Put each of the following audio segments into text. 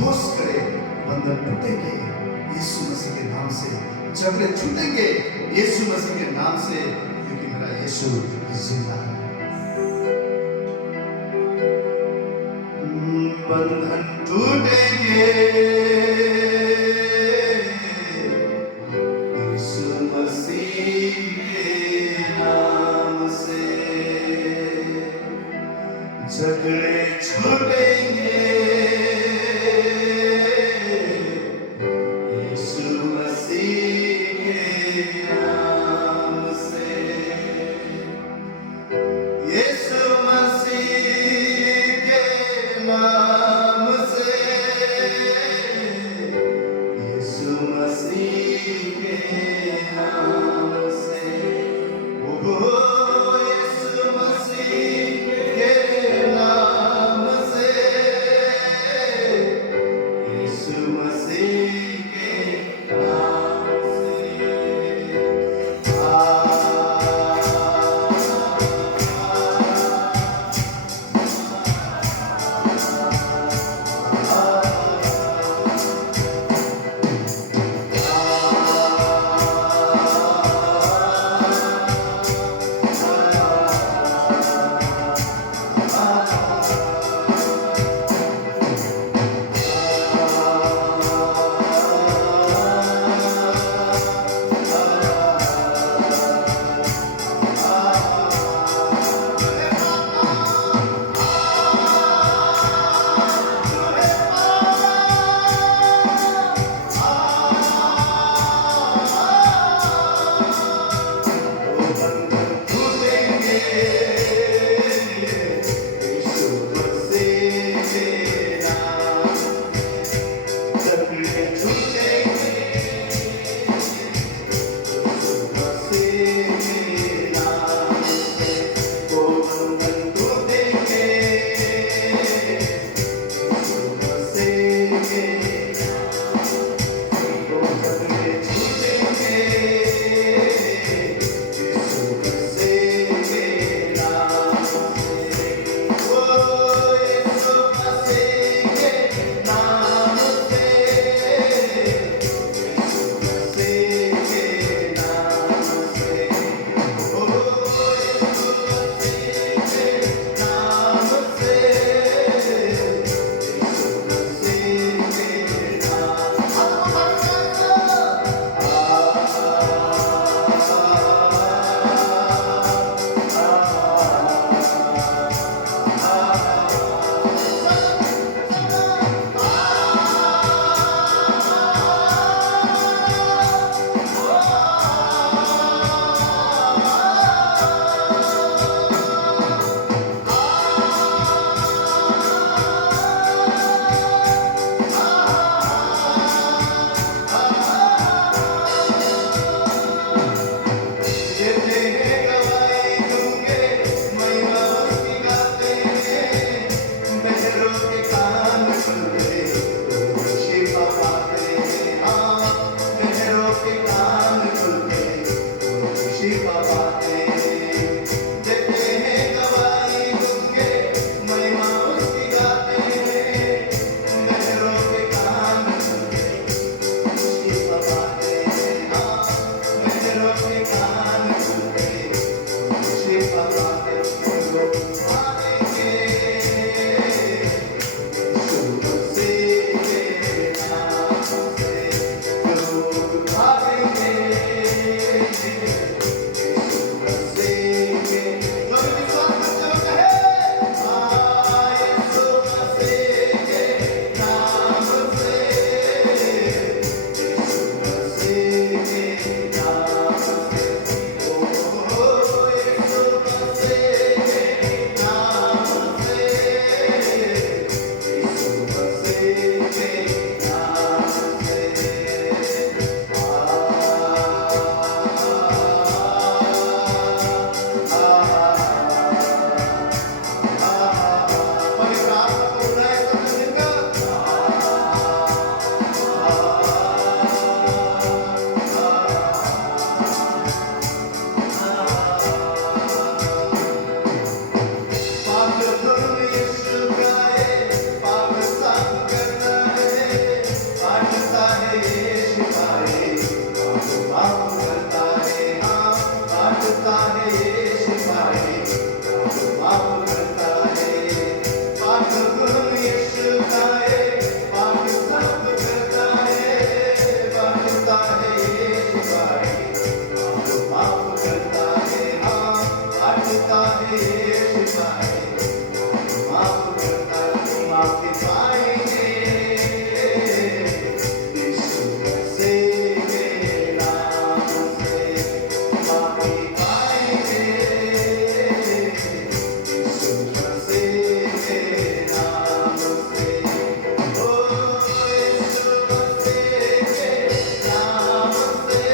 घोष करे बंधन टूटेंगे यीशु मसीह के नाम से, झगड़े छूटेंगे यीशु मसीह के नाम से, क्योंकि मेरा यीशु जिंदा है। बंधन टूटेंगे यीशु मसीह के नाम से, झगड़े छूटेंगे यीशु पाए माफ करता माफी पाएंगे यीशु मसीह के नाम से माफी पाएंगे यीशु मसीह के नाम से ओ यीशु मसीह के नाम से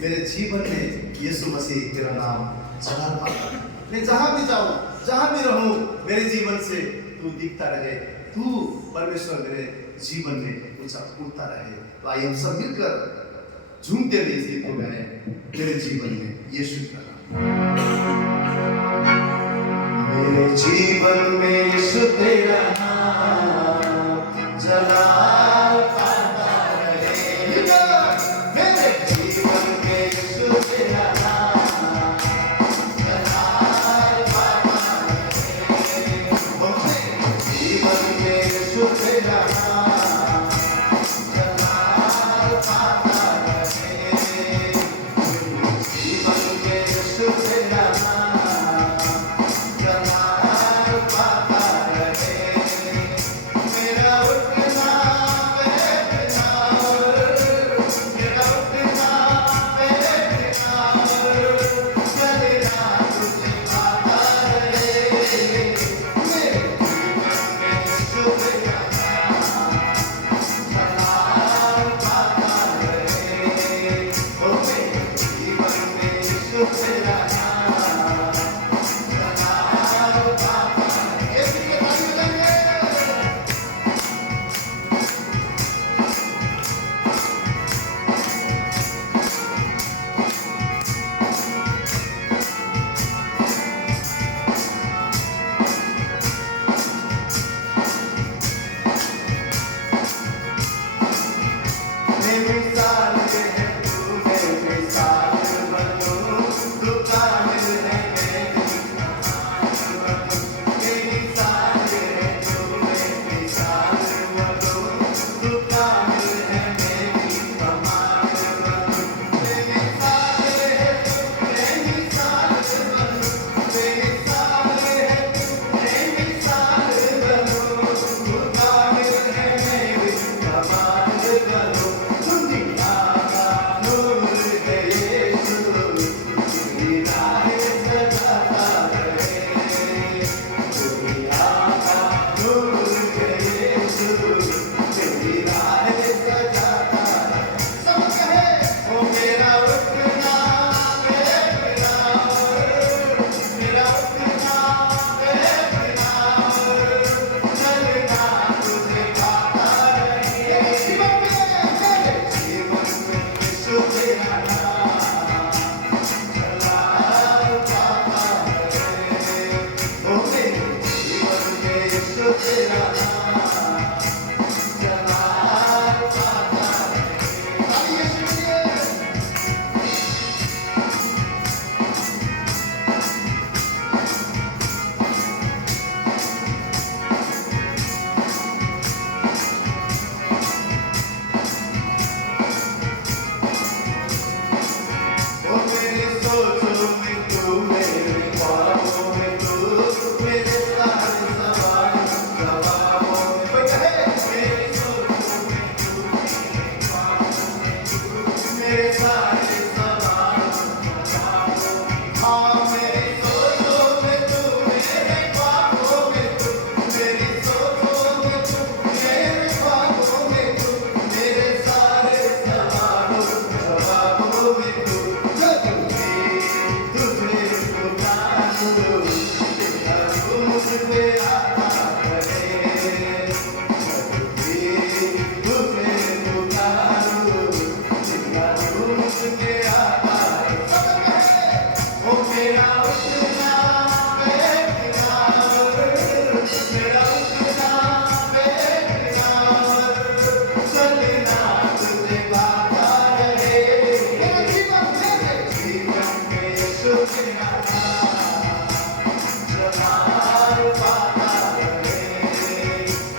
मेरे जीवन में यीशु मसीह तेरा नाम चढ़ा पाता है। मैं जहां भी जाऊं जहां भी रहूं मेरे जीवन से तू दिखता रहे, तू परमेश्वर मेरे जीवन में उड़ता रहे। तो आइए हम सब मिलकर झूमते हुए इस गीत को गाएं, मेरे जीवन में यीशु का नाम। मेरे जीवन में यीशु तेरा नाम जलाल पाता रहे। मेरे जीवन में यीशु तेरा नाम जलाल पाता रहे। मेरे जीवन में यीशु तेरा नाम जलाल पाता रहे। मेरे जीवन में यीशु तेरा नाम जलाल पाता रहे। मेरा उठना चलना तुझे पाता रहे, मेरा जीवन में यीशु तेरा नाम चला पाता रहे,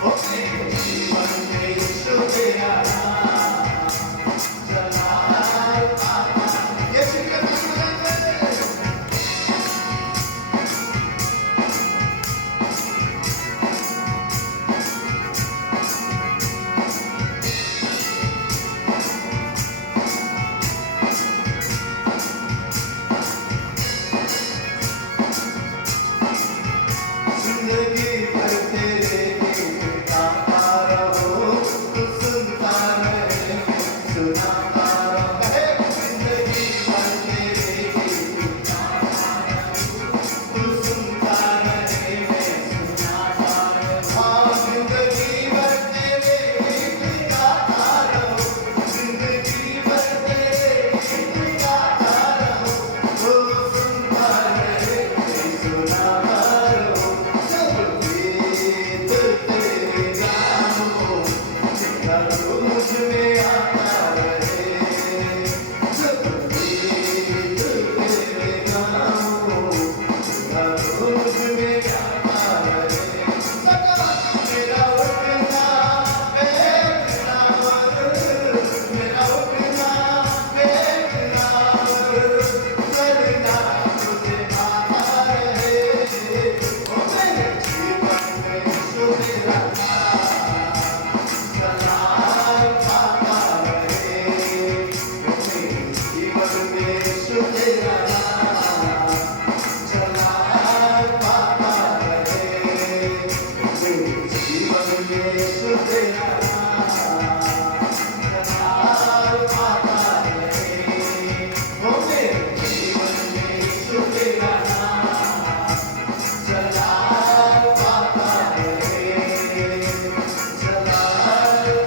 ओ मेरे जीवन में यीशु तेरा नाम चला पाता। यीशु का नाम लेंगे। जिंदगी भर तेरे गीत गाता रहो, तू सुनता रहे सुनाता रहो, जिंदगी भर तेरे गीत गाता रहो, तू सुनता रहे सुनाता रहो, हाँ जिंदगी भर तेरे गीत गाता रहो, जिंदगी भर तेरे गीत गाता रहो, तू सुनता रहे सुनाता रहो, जब गीत तेरे गाओ जितना तू मुझ में आता रहे, जब गीत तेरे गाओ जितना तू मुझ में आता रहे, सदा मेरा उठना बैठना मेरा उठना बैठना चलना तुझे आता रहे, ओ मेरे जीवन में यीशु तेरा नाम चला पाता रहे, ओ मेरे जीवन में यीशु तेरा नाम चला पाता रहे, मेरे जीवन में यीशु तेरा नाम चला पाता रहे, ओ मेरे जीवन में यीशु तेरा नाम चला पाता रहे, चला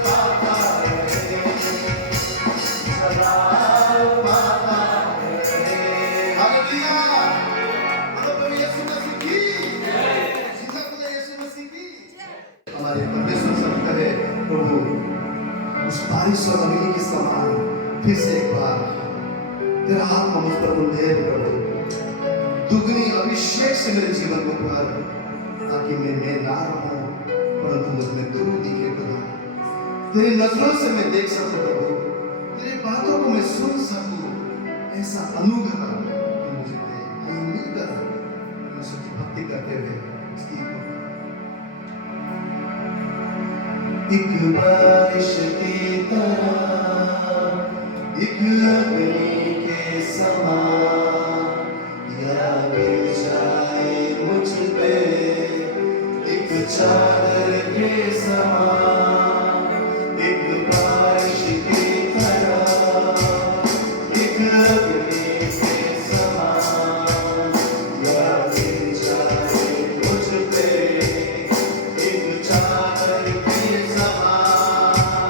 पाता रहे, चला पाता रहे। हालेलुया। बोलो प्रभु यीशु मसीह की जय। जीसस बोले यीशु मसीह की जय। हमारे परमेश्वर सब कहे प्रभु उस बारिश और अग्नि के समान फिर से एक बार तेरा आत्मा मुझ पर बुंदेल प्रभु, दुगनी अभिषेक से मेरे जीवन को भर, ताकि मैं ना रहूं परंतु मुझ में तू दिखे खुदा, तेरी नजरों से मैं देख सकूं प्रभु, तेरी बातों को मैं सुन सकूं, ऐसा अनुग्रह तू मुझे दे। आइए मिलकर परमेश्वर की भक्ति करते हुए इसकी एक बारिश की तरह, एक अग्नि के समान या गिर जाए मुझ पे, एक चादर के समान, एक बारिश की तरह, एक अग्नि के समान या गिर जाए मुझ पे, एक चादर के समान,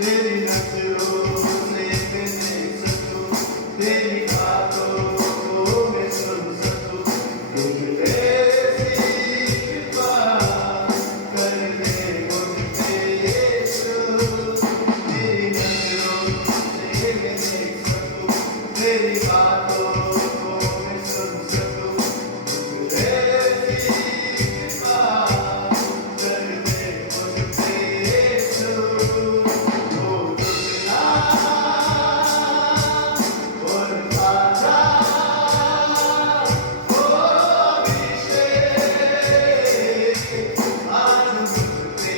तेरी नजरों से मैं देख सकूं, तेरी बातों को मैं सुन सकूं, तुझ ऐसी कृपा कर दे मुझ पे यीशु। तेरी नजरों से मैं देख सकूं, तेरी बातों को मैं सुन सकूं, तुझ ऐसी कृपा कर दे मुझ पे यीशु। ओ दुगना और ताजा ओ अभिषेक आज मुझ पे,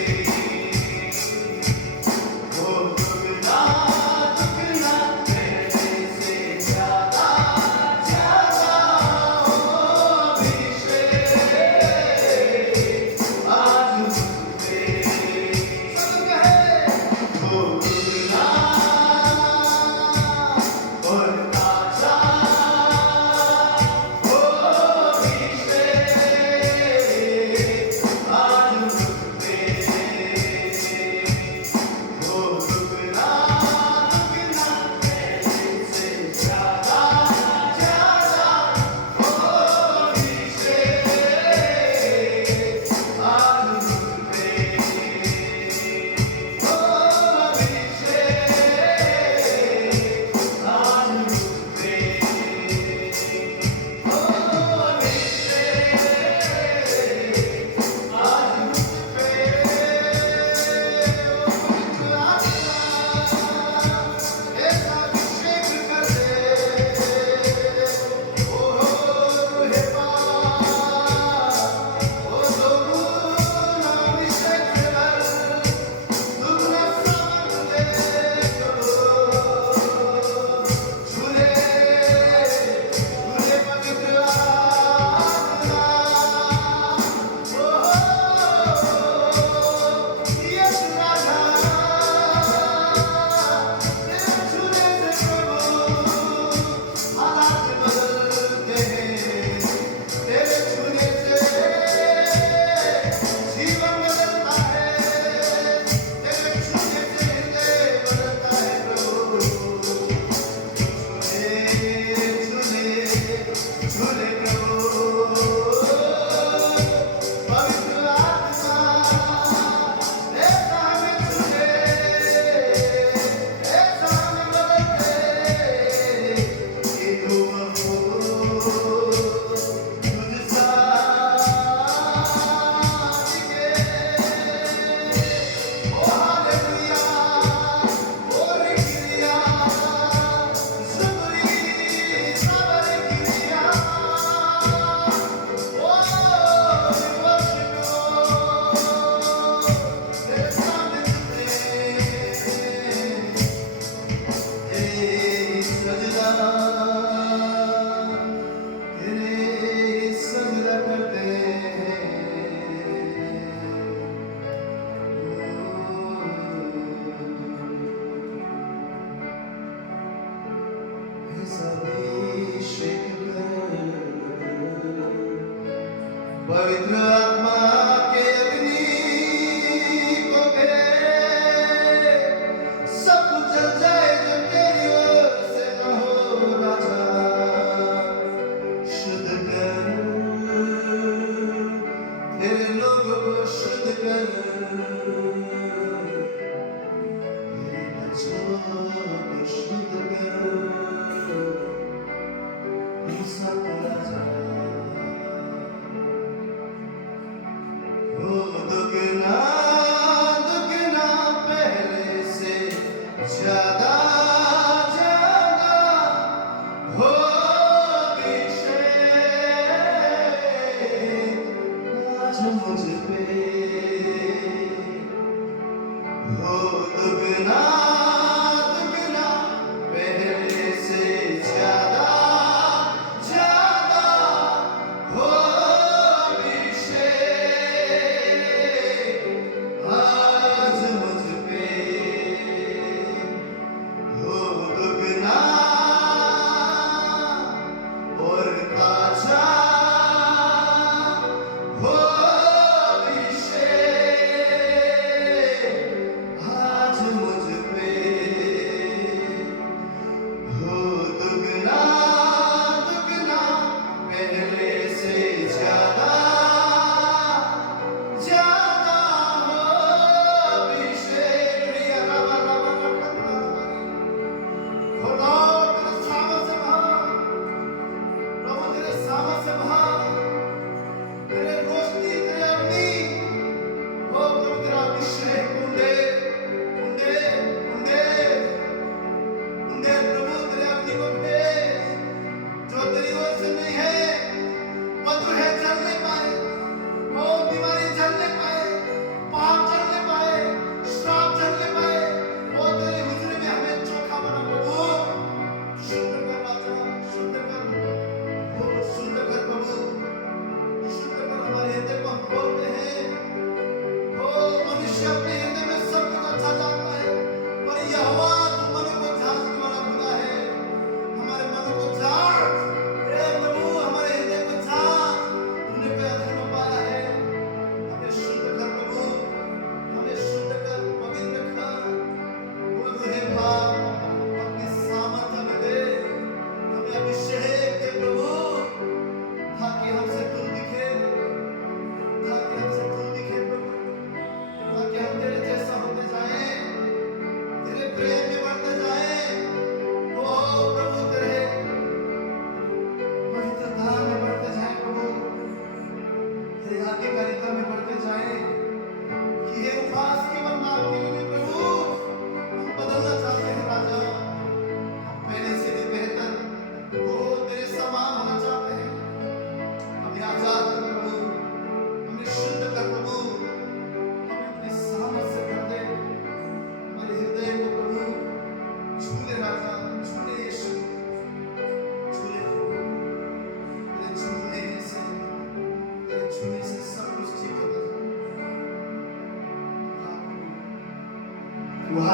ओ दुगना दुगना पहले से ज्यादा ज्यादा ओ अभिषेक आज मुझ पे। सब कहे ओ दुगना और ताजा ओ अभिषेक आज मुझ पे। ओ दुगना दुगना पहले से ज्यादा ज्यादा ओ अभिषेक आज मुझ पे। ओ अभिषेक आज मुझ पे। ओ अभिषेक आज मुझ पे। ऐसा अभिषेक कर दे ओ रूहे पाक, ओ दुगना अभिषेक कर, दुगना सामर्थ दे झूले झूले पवित्र आत्मा। यीशु राजा तेरे छूने से प्रभु हालात बदलते हैं, तेरे छूने से जीवन बदलता है, तेरे छूने से हृदय बदलता है प्रभु। झूले झूले प्रभु पवित्र आत्मा ऐसा हमें झूले, ऐसा हमें बदले कि तुम हो तुझ सा दिखे। ओ हालेलुया ओ रिकिरिया ज़ुबरी ज़बर किरिया ओ वर्शिप तेरे सामने तेरे सजदा तेरे सजदा करते हैं। अभिषेक पवित्र आत्मा के अग्नि को घेरे, सब कुछ जल जाए जो तेरी ओर से न हो राजा। शुद्ध कर तेरे लोगों को शुद्ध कर, तेरे बच्चों को शुद्ध कर।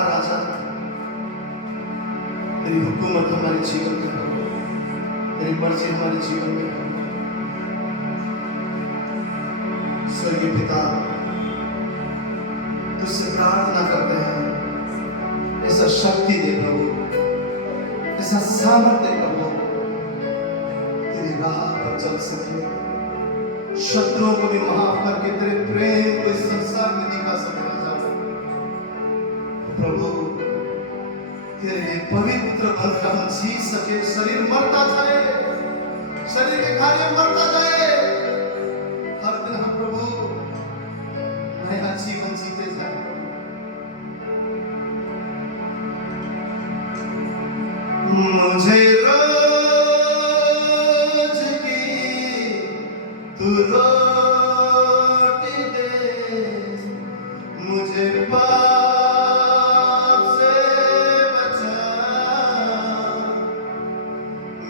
राजा, तेरी हुकूमत हमारे जीवन में हो, तेरी मर्जी हमारे जीवन में हो। स्वर्गीय पिता, तुझसे प्रार्थना करते हैं, ऐसा शक्ति दे प्रभु, ऐसा सामर्थ्य प्रभु, तेरी राह पर चल सके, शत्रुओं को भी माफ करके तेरे प्रेम को इस संसार में दिखा सके राजा। प्रभु, तेरे लिए पवित्र बनकर हम जी सके, शरीर मरता जाए, शरीर के कार्य मरता जाए, हर दिन हम प्रभु नया जीवन जीते जाए। मुझे रोज की तू रोटी दे, मुझे पाप से बचा,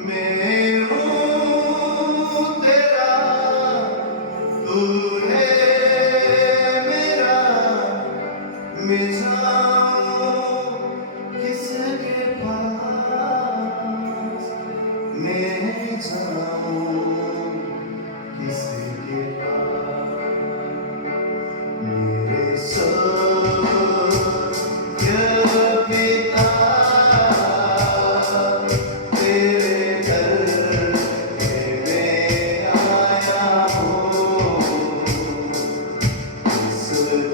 मैं हूँ तेरा, तू है मेरा, मैं जाऊँ किसके पास, मैं जाऊँ किसके पास। मेरे स्वर्गीय पिता, तेरे घर में आया हूँ, इस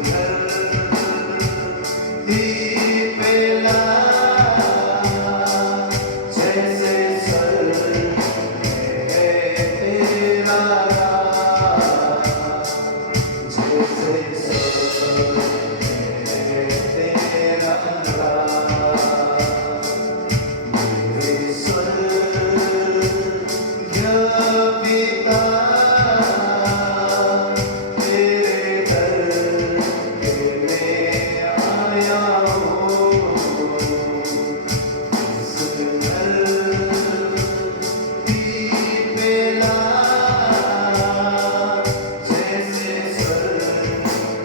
धरती पे ला, जैसे स्वर्ग में है तेरा राज, जैसे स्वर्ग में है तेरा राज। मेरे स्वर्गीय पिता, तेरे घर में आया हूँ, इस धरती पे ला, जैसे स्वर्ग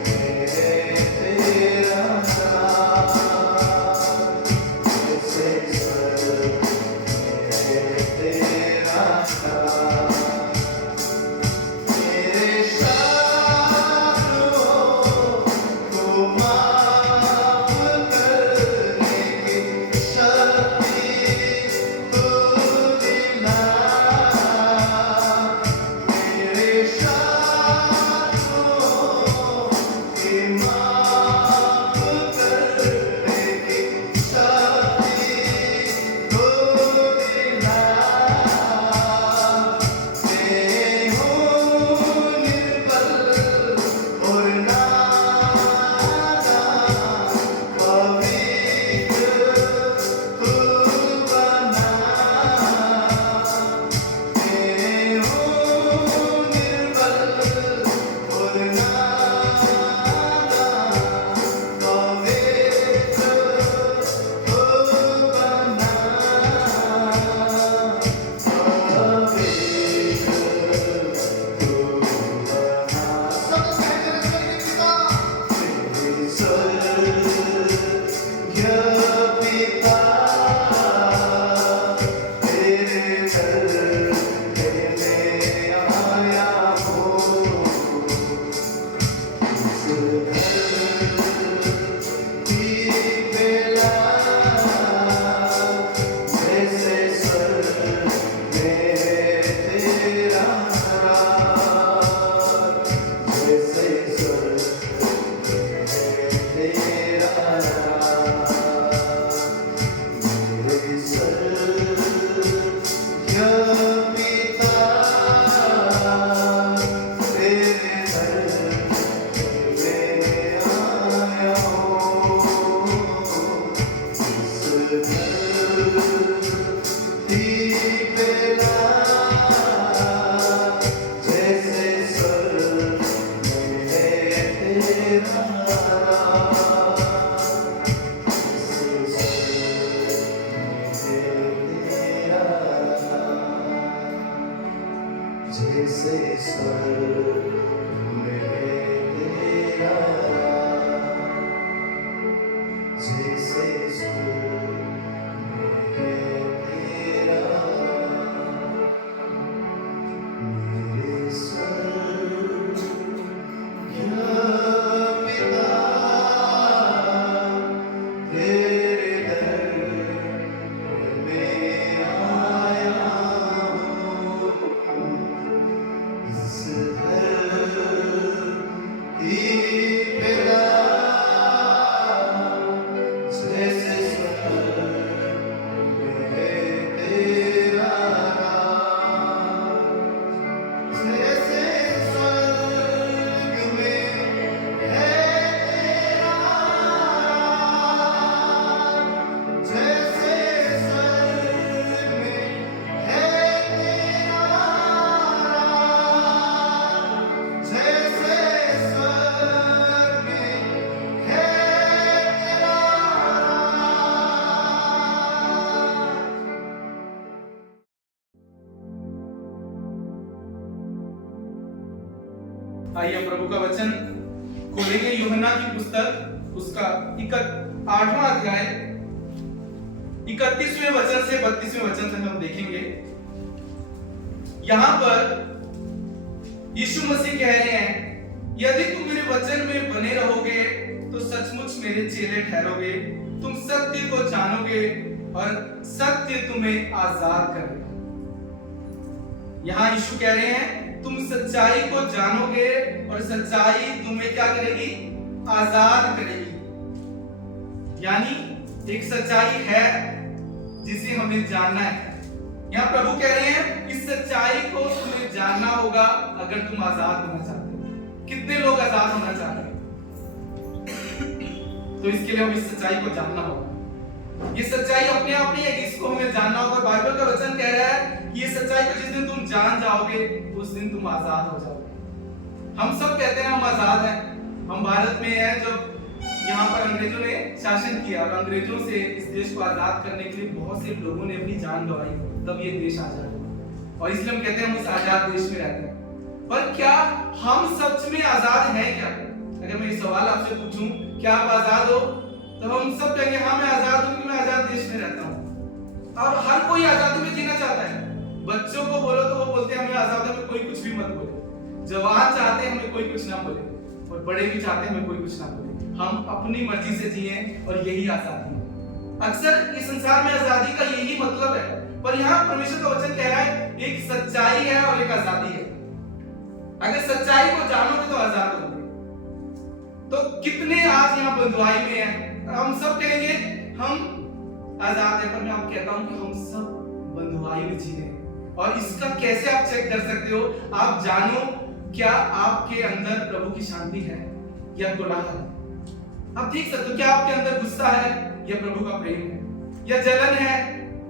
में है तेरा राज, जैसे स्वर्ग में है तेरा राज। मेरे शत्रुओं को माफ करने की शक्ति तू दिला, मेरे शत्रुओं की माफ करने की शक्ति तू दिला। मैं हूँ निर्बल और नादान, पवित्र तू बना। मैं हूँ निर्बल और नादान, पवित्र तू बना, पवित्र तू बना। सब कहते हैं स्वर्गीय पिता, तेरे स्वर्गीय पिता, तेरे घर में आया हूँ, इस धरती पे ला, जैसे स्वर्ग में है तेरा राज, जैसे स्वर्ग में है तेरा राज। मेरे स्वर्गीय पिता, तेरे घर में आया हूँ, इस धरती पे ला, जैसे स्वर्ग में है तेरा राज, जैसे स्वर्ग में है तेरा राज, जैसे आइए हम प्रभु का वचन खोलेंगे, यूहन्ना की पुस्तक उसका 8वां अध्याय 31वें वचन से 32वें वचन तक हम देखेंगे। यहां पर यीशु मसीह कह रहे हैं, यदि तुम मेरे वचन में बने रहोगे तो सचमुच मेरे चेले ठहरोगे, तुम सत्य को जानोगे और सत्य तुम्हें आजाद करेगा। यहां यीशु कह रहे हैं तुम सच्चाई को जानोगे और सच्चाई तुम्हें क्या करेगी? आजाद करेगी। यानी एक सच्चाई है जिसे हमें जानना है। यहां प्रभु कह रहे हैं इस सच्चाई को तुम्हें जानना होगा अगर तुम आजाद होना चाहते हो। कितने लोग आजाद होना चाहते हैं? तो इसके लिए हमें इस सच्चाई को जानना होगा। ये सच्चाई अपने आप नहीं है, इसको हमें जानना होगा। बाइबल का वचन कह रहा है कि ये सच्चाई को जिस दिन तुम जान जाओगे उस दिन तुम आजाद हो जाओगे। हम सब कहते हैं हम आजाद हैं। हम भारत में हैं, जब यहाँ पर अंग्रेजों ने शासन किया और अंग्रेजों से इस देश को आजाद करने के लिए बहुत से लोगों ने अपनी जान गंवाई, तब ये देश आजाद हुआ। और इसलिए हम कहते हैं हम इस आजाद देश में रहते हैं। पर क्या हम सच में आजाद हैं क्या? अगर मैं ये सवाल आपसे पूछूं क्या आप आजाद हो, तो हम सब कहेंगे हाँ मैं आजाद हूं, मैं आजाद देश में रहता हूं। और हर कोई आजादी में जीना चाहता है। बच्चों को बोलो तो वो बोलते हैं हमें आजाद है, हमें कोई कुछ भी मत बोले। जवान चाहते हैं हमें कोई कुछ ना बोले, और बड़े भी चाहते हैं हमें कोई कुछ ना बोले। हम अपनी मर्जी से जिए और यही आजादी है। अक्सर इस संसार में आजादी का यही मतलब है, पर यहाँ परमेश्वर का वचन कह रहा है एक सच्चाई है और एक आजादी है। अगर सच्चाई को जानोगे तो आजाद होगे। तो कितने आज यहाँ बंधुआई में हैं? हम सब कहेंगे हम आजाद है, पर मैं आपको कहता हूं कि हम सब बंधुआई में जी रहे हैं। और इसका कैसे आप चेक कर सकते हो? आप जानो क्या आपके अंदर प्रभु की शांति है या कोलाहल है। आप देख सकते हो क्या आपके अंदर गुस्सा है या प्रभु का प्रेम है, या जलन है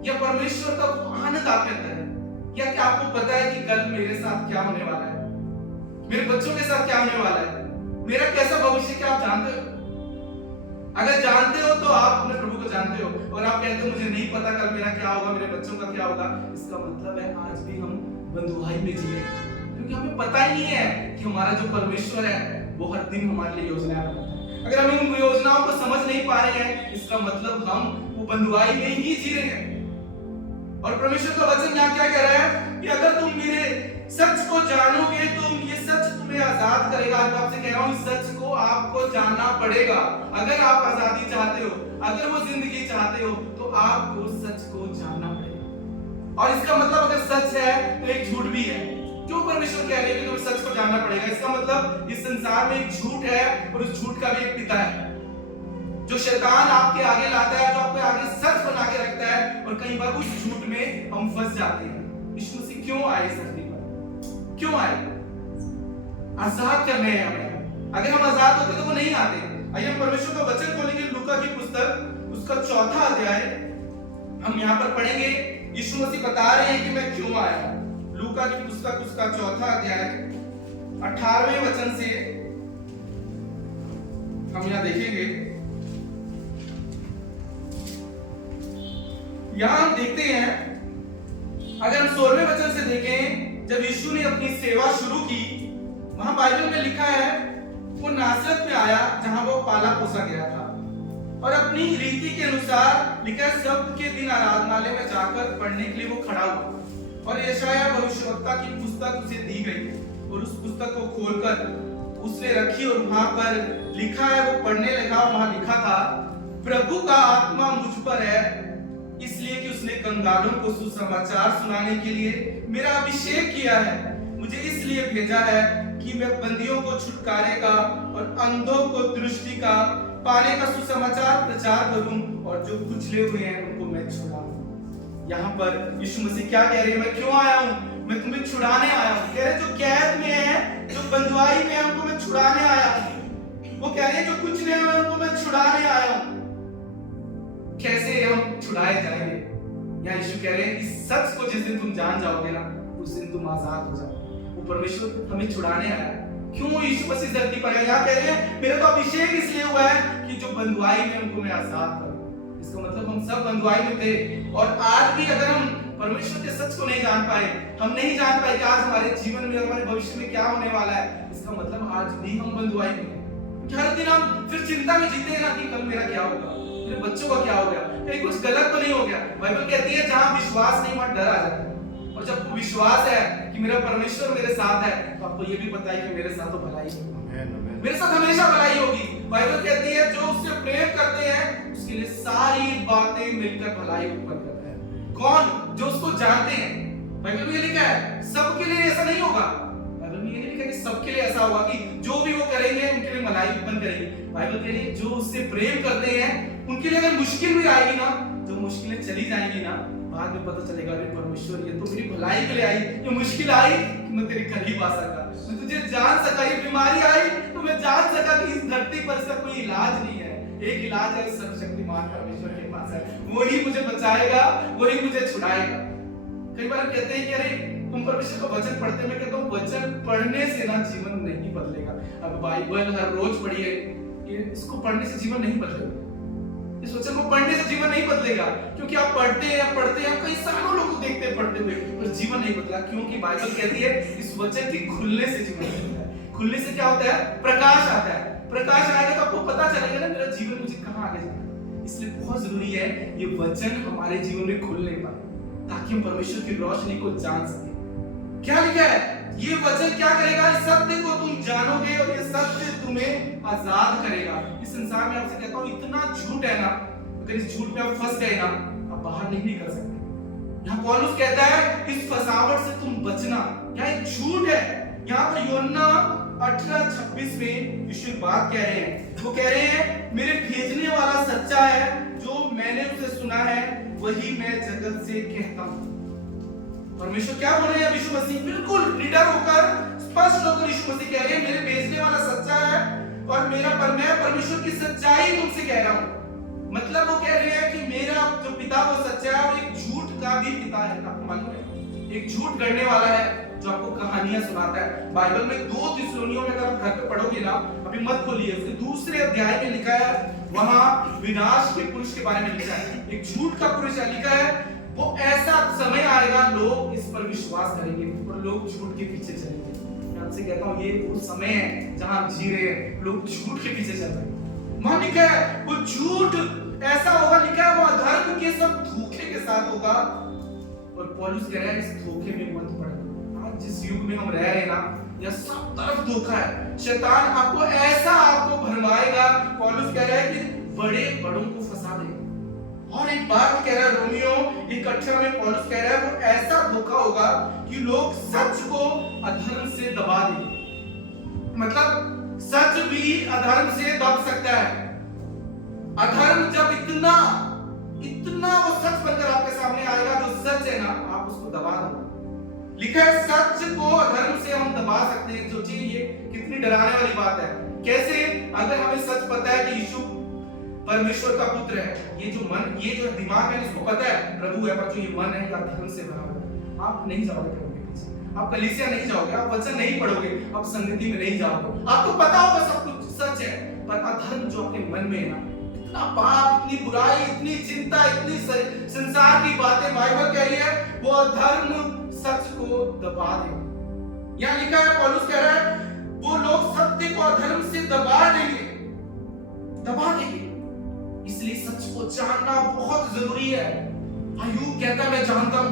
या परमेश्वर का आनंद आपके अंदर है। या क्या आपको पता है कि कल मेरे साथ क्या होने वाला है, मेरे बच्चों के साथ क्या होने वाला है, मेरा कैसा भविष्य, क्या आप जानते हो? अगर जानते हो तो आप अपने प्रभु को जानते हो। और आप कहते हो मुझे नहीं पता कल मेरा क्या होगा, मेरे बच्चों का क्या होगा, इसका मतलब है आज भी हम बंधुआई में जिए, क्योंकि हमें पता ही नहीं है कि हमारा जो परमेश्वर है वो हर दिन हमारे लिए योजनाएं बनाता है। अगर हम उन योजनाओं को समझ नहीं पा रहे हैं, इसका मतलब हम वो बंधुआई में ही जी रहे हैं। और परमेश्वर का वचन यहाँ क्या कह रहा है कि अगर तुम मेरे सच को जानोगे तो ये सच तुम्हें आजाद करेगा। मैं आपसे कह रहा हूँ इस सच को आपको जानना पड़ेगा। अगर आप आजादी चाहते हो, अगर वो जिंदगी चाहते हो, तो आपको सच को जानना पड़ेगा। और इसका मतलब अगर सच है तो एक झूठ भी है। क्यों परमेश्वर कह रहे हैं कि तुम्हें सच को जानना पड़ेगा? इसका मतलब इस संसार में एक झूठ है और उस झूठ का भी एक पिता है जो शैतान आपके आगे लाता है, जो आपके आगे सच बना के रखता है। और कई बार उस झूठ में हम फंस जाते हैं। यीशु मसीह क्यों आए इस धरती पर? क्यों आए? आजाद करने हैं हमें। अगर हम आजाद होते तो वो नहीं आते। आइए हम परमेश्वर का वचन खोलेंगे, लूका की पुस्तक उसका 4वां अध्याय हम यहाँ पर पढ़ेंगे। यीशु मसीह बता रहे हैं कि मैं क्यों आया। लूका की पुस्तक उसका 4वां अध्याय 18वें वचन से हम यहाँ देखेंगे। यहां हम देखते हैं, अगर हम 16वें वचन से देखें, जब यीशु ने अपनी सेवा शुरू की, वहां बाइबल में लिखा है वो नासरत में आया जहां वो पाला पोसा गया था, और अपनी रीति के अनुसार लिखा है सबके दिन आराधनालय में जाकर पढ़ने के लिए वो खड़ा हुआ। और यशायाह भविष्यवक्ता की पुस्तक उसे दी गई और उस पुस्तक को खोलकर उसने रखी, और वहां पर लिखा है, वो पढ़ने लगा। वहां लिखा था प्रभु का आत्मा मुझ पर है, इसलिए कि उसने कंगालों को सुसमाचार सुनाने के लिए मेरा अभिषेक किया है। मुझे इसलिए भेजा है कि मैं बंदियों को छुटकारे का और अंधों को दृष्टि का पाने का सुसमाचार प्रचार करूं, और जो कुचले हुए हैं उनको मैं छुड़ाऊं। यहाँ पर यीशु मसीह क्या कह रहे हैं? मैं क्यों आया हूं? मैं तुम्हें छुड़ाने आया हूं। कह रहे जो कैद में है, जो बंधुआई में है, उनको मैं छुड़ाने आया हूं। वो कह रहे हैं जो कुचले हुए हैं उनको मैं छुड़ाने आया हूं। कैसे हम छुड़ाए जाएंगे? यहाँ यीशु कह रहे हैं इस सच को जिस दिन तुम जान जाओगे ना, उस दिन तुम आजाद हो जाओगे। वो परमेश्वर हमें छुड़ाने आया। क्यों यीशु मसीह धरती पर आया? यहाँ कह रहे हैं मेरा तो अभिषेक इसलिए हुआ है कि जो बंधुआई में उनको मैं आजाद करूं। इसका मतलब हम सब बंधुआई में थे, और आज भी अगर हम परमेश्वर के सच को नहीं जान पाए, हम नहीं जान पाए कि आज हमारे जीवन में, हमारे भविष्य में क्या होने वाला है, इसका इसका मतलब आज भी हम बंधुआई में हैं। क्योंकि हर दिन हम फिर चिंता में जीते हैं ना कि कल मेरा क्या होगा, मेरे बच्चों का क्या हो गया, कहीं कुछ गलत तो नहीं हो गया। बाइबल कहती है जहां विश्वास नहीं वहां डर आ जाता है। और जब विश्वास है कि मेरा परमेश्वर मेरे साथ है, तो आपको ये भी पता है कि मेरे साथ तो भलाई होगी, मेरे साथ हमेशा भलाई होगी। बाइबल कहती है जो उससे प्रेम करते हैं उसके लिए सारी बातें मिलकर भलाई उत्पन्न करता है। कौन? जो उसको जानते हैं। बाइबल में ये लिखा है सबके लिए ऐसा नहीं होगा। बाइबल में ये नहीं लिखा कि सबके लिए ऐसा होगा कि जो भी वो करेंगे उनके लिए भलाई उत्पन्न करेगी। बाइबल कह रही है जो उससे प्रेम करते हैं उनके लिए अगर मुश्किल भी आएगी ना, जो मुश्किलें चली जाएंगी ना, बाद में पता चलेगा अरे परमेश्वर ये तो मेरी भलाई के लिए आई, ये मुश्किल आई कि मैं तेरे करीब आ सका, मैं तुझे जान सका, ये बीमारी आई तो मैं जान सका कि इस धरती पर इसका कोई इलाज नहीं है। एक इलाज है सर्वशक्तिमान परमेश्वर के पास है, वही मुझे बचाएगा, वही मुझे छुड़ाएगा। कई बार हम कहते हैं कि अरे तुम परमेश्वर का वचन पढ़ते, मैं कहता हूँ वचन पढ़ने से ना जीवन नहीं बदलेगा। अब बाइबल हर रोज पढ़िए, इसको पढ़ने से जीवन नहीं बदलेगा, इस वचन को पढ़ने से जीवन नहीं बदलेगा। क्योंकि आप पढ़ते हैं कई सालों लोगों को देखते हैं पढ़ते हुए पर जीवन नहीं बदला। क्योंकि बाइबल कहती है इस वचन के खुलने से जीवन बदलता है। खुलने से क्या होता है? प्रकाश आता है। प्रकाश आएगा तो आपको पता चलेगा ना मेरा जीवन मुझे कहां आगे जाना है। इसलिए बहुत जरूरी है ये वचन हमारे जीवन में खुलने पाए ताकि हम परमेश्वर की रोशनी को जान सके। क्या लिखा है? ये वचन क्या करेगा? इस सत्य को तुम जानोगे और ये सत्य तुम्हें आजाद करेगा। इस संसार में आपसे कहता हूं इतना झूठ है ना, अगर इस झूठ में आप फंस गए ना, आप बाहर नहीं निकल सकते। यहाँ पौलुस कहता है इस फसावट से तुम बचना। यहाँ एक झूठ है। यहाँ पर यूहन्ना 18:26 में यीशु बात कह रहे हैं। वो कह रहे हैं मेरे भेजने वाला सच्चा है, जो मैंने उसे सुना है वही मैं जगत से कहता हूं। परमेश्वर क्या बोल रहे हैं? यीशु मसीह बिल्कुल निडर होकर स्पष्ट होकर यीशु मसीह कह रहे हैं मेरे भेजने वाला सच्चा है और मैं परमेश्वर की सच्चाई तुमसे कह रहा हूं। मतलब वो कह रहे हैं कि मेरा जो पिता वो सच्चा है और एक झूठ का भी पिता है। आपको मालूम है एक झूठ गढ़ने वाला है जो आपको कहानियां सुनाता है। बाइबल में 2 थिस्सलुनियों में अगर आप घर पे पढ़ोगे ना, अभी मत खोलिए, उसके दूसरे अध्याय में लिखा है, वहां विनाश के पुरुष के बारे में लिखा है। एक झूठ का पुरुष लिखा है, वो ऐसा समय आएगा लोग इस पर विश्वास करेंगे और लोग झूठ के पीछे चलेंगे। मैं आपसे कहता हूं ये वो समय है जहां हम जी रहे हैं, लोग झूठ के पीछे चल रहे हैं। वहां लिखा है वो झूठ ऐसा होगा, लिखा है वो अधर्म के सब धोखे के साथ होगा। और पौलुस कह रहा है इस धोखे में मत पड़ो। आज जिस युग में हम रह रहे हैं ना, यह सब तरफ धोखा है। शैतान आपको भरमाएगा। पौलुस कह रहा है कि बड़े बड़ों को फंसा देगा। और एक बात कह रहा है रोमियो 1:18 में पौलुस कह रहा है वो ऐसा धोखा होगा कि लोग सच को अधर्म से दबा देंगे। मतलब सच भी अधर्म से दब सकता है। अधर्म जब इतना वो सच बनकर आपके सामने आएगा, जो सच है ना, आप उसको दबा दो। लिखा है सच को अधर्म से हम दबा सकते हैं। सोचिए ये कितनी डराने वाली बात है। कैसे? अगर हमें सच पता है कि यीशु परमेश्वर का पुत्र है, ये जो दिमाग है इसको पता है प्रभु है, पर जो ये मन है ये अधर्म से भरा हुआ है, आप नहीं जाओगे प्रभु के पीछे, आप कलीसिया नहीं जाओगे, आप वचन नहीं पढ़ोगे, आप संगति में नहीं जाओगे। आपको पता होगा सब कुछ सच है, पर अधर्म जो आपके मन में है ना, इतना पाप, इतनी बुराई, इतनी चिंता, इतनी संसार की बातें, बाइबल कह रही है वो अधर्म सच को दबा देगा। यहाँ लिखा है, पौलुस कह रहा है वो लोग सत्य को अधर्म से दबा देंगे। इसलिए सच को जानना बहुत जरूरी है। अय्यूब कहता है मैं जानता हूं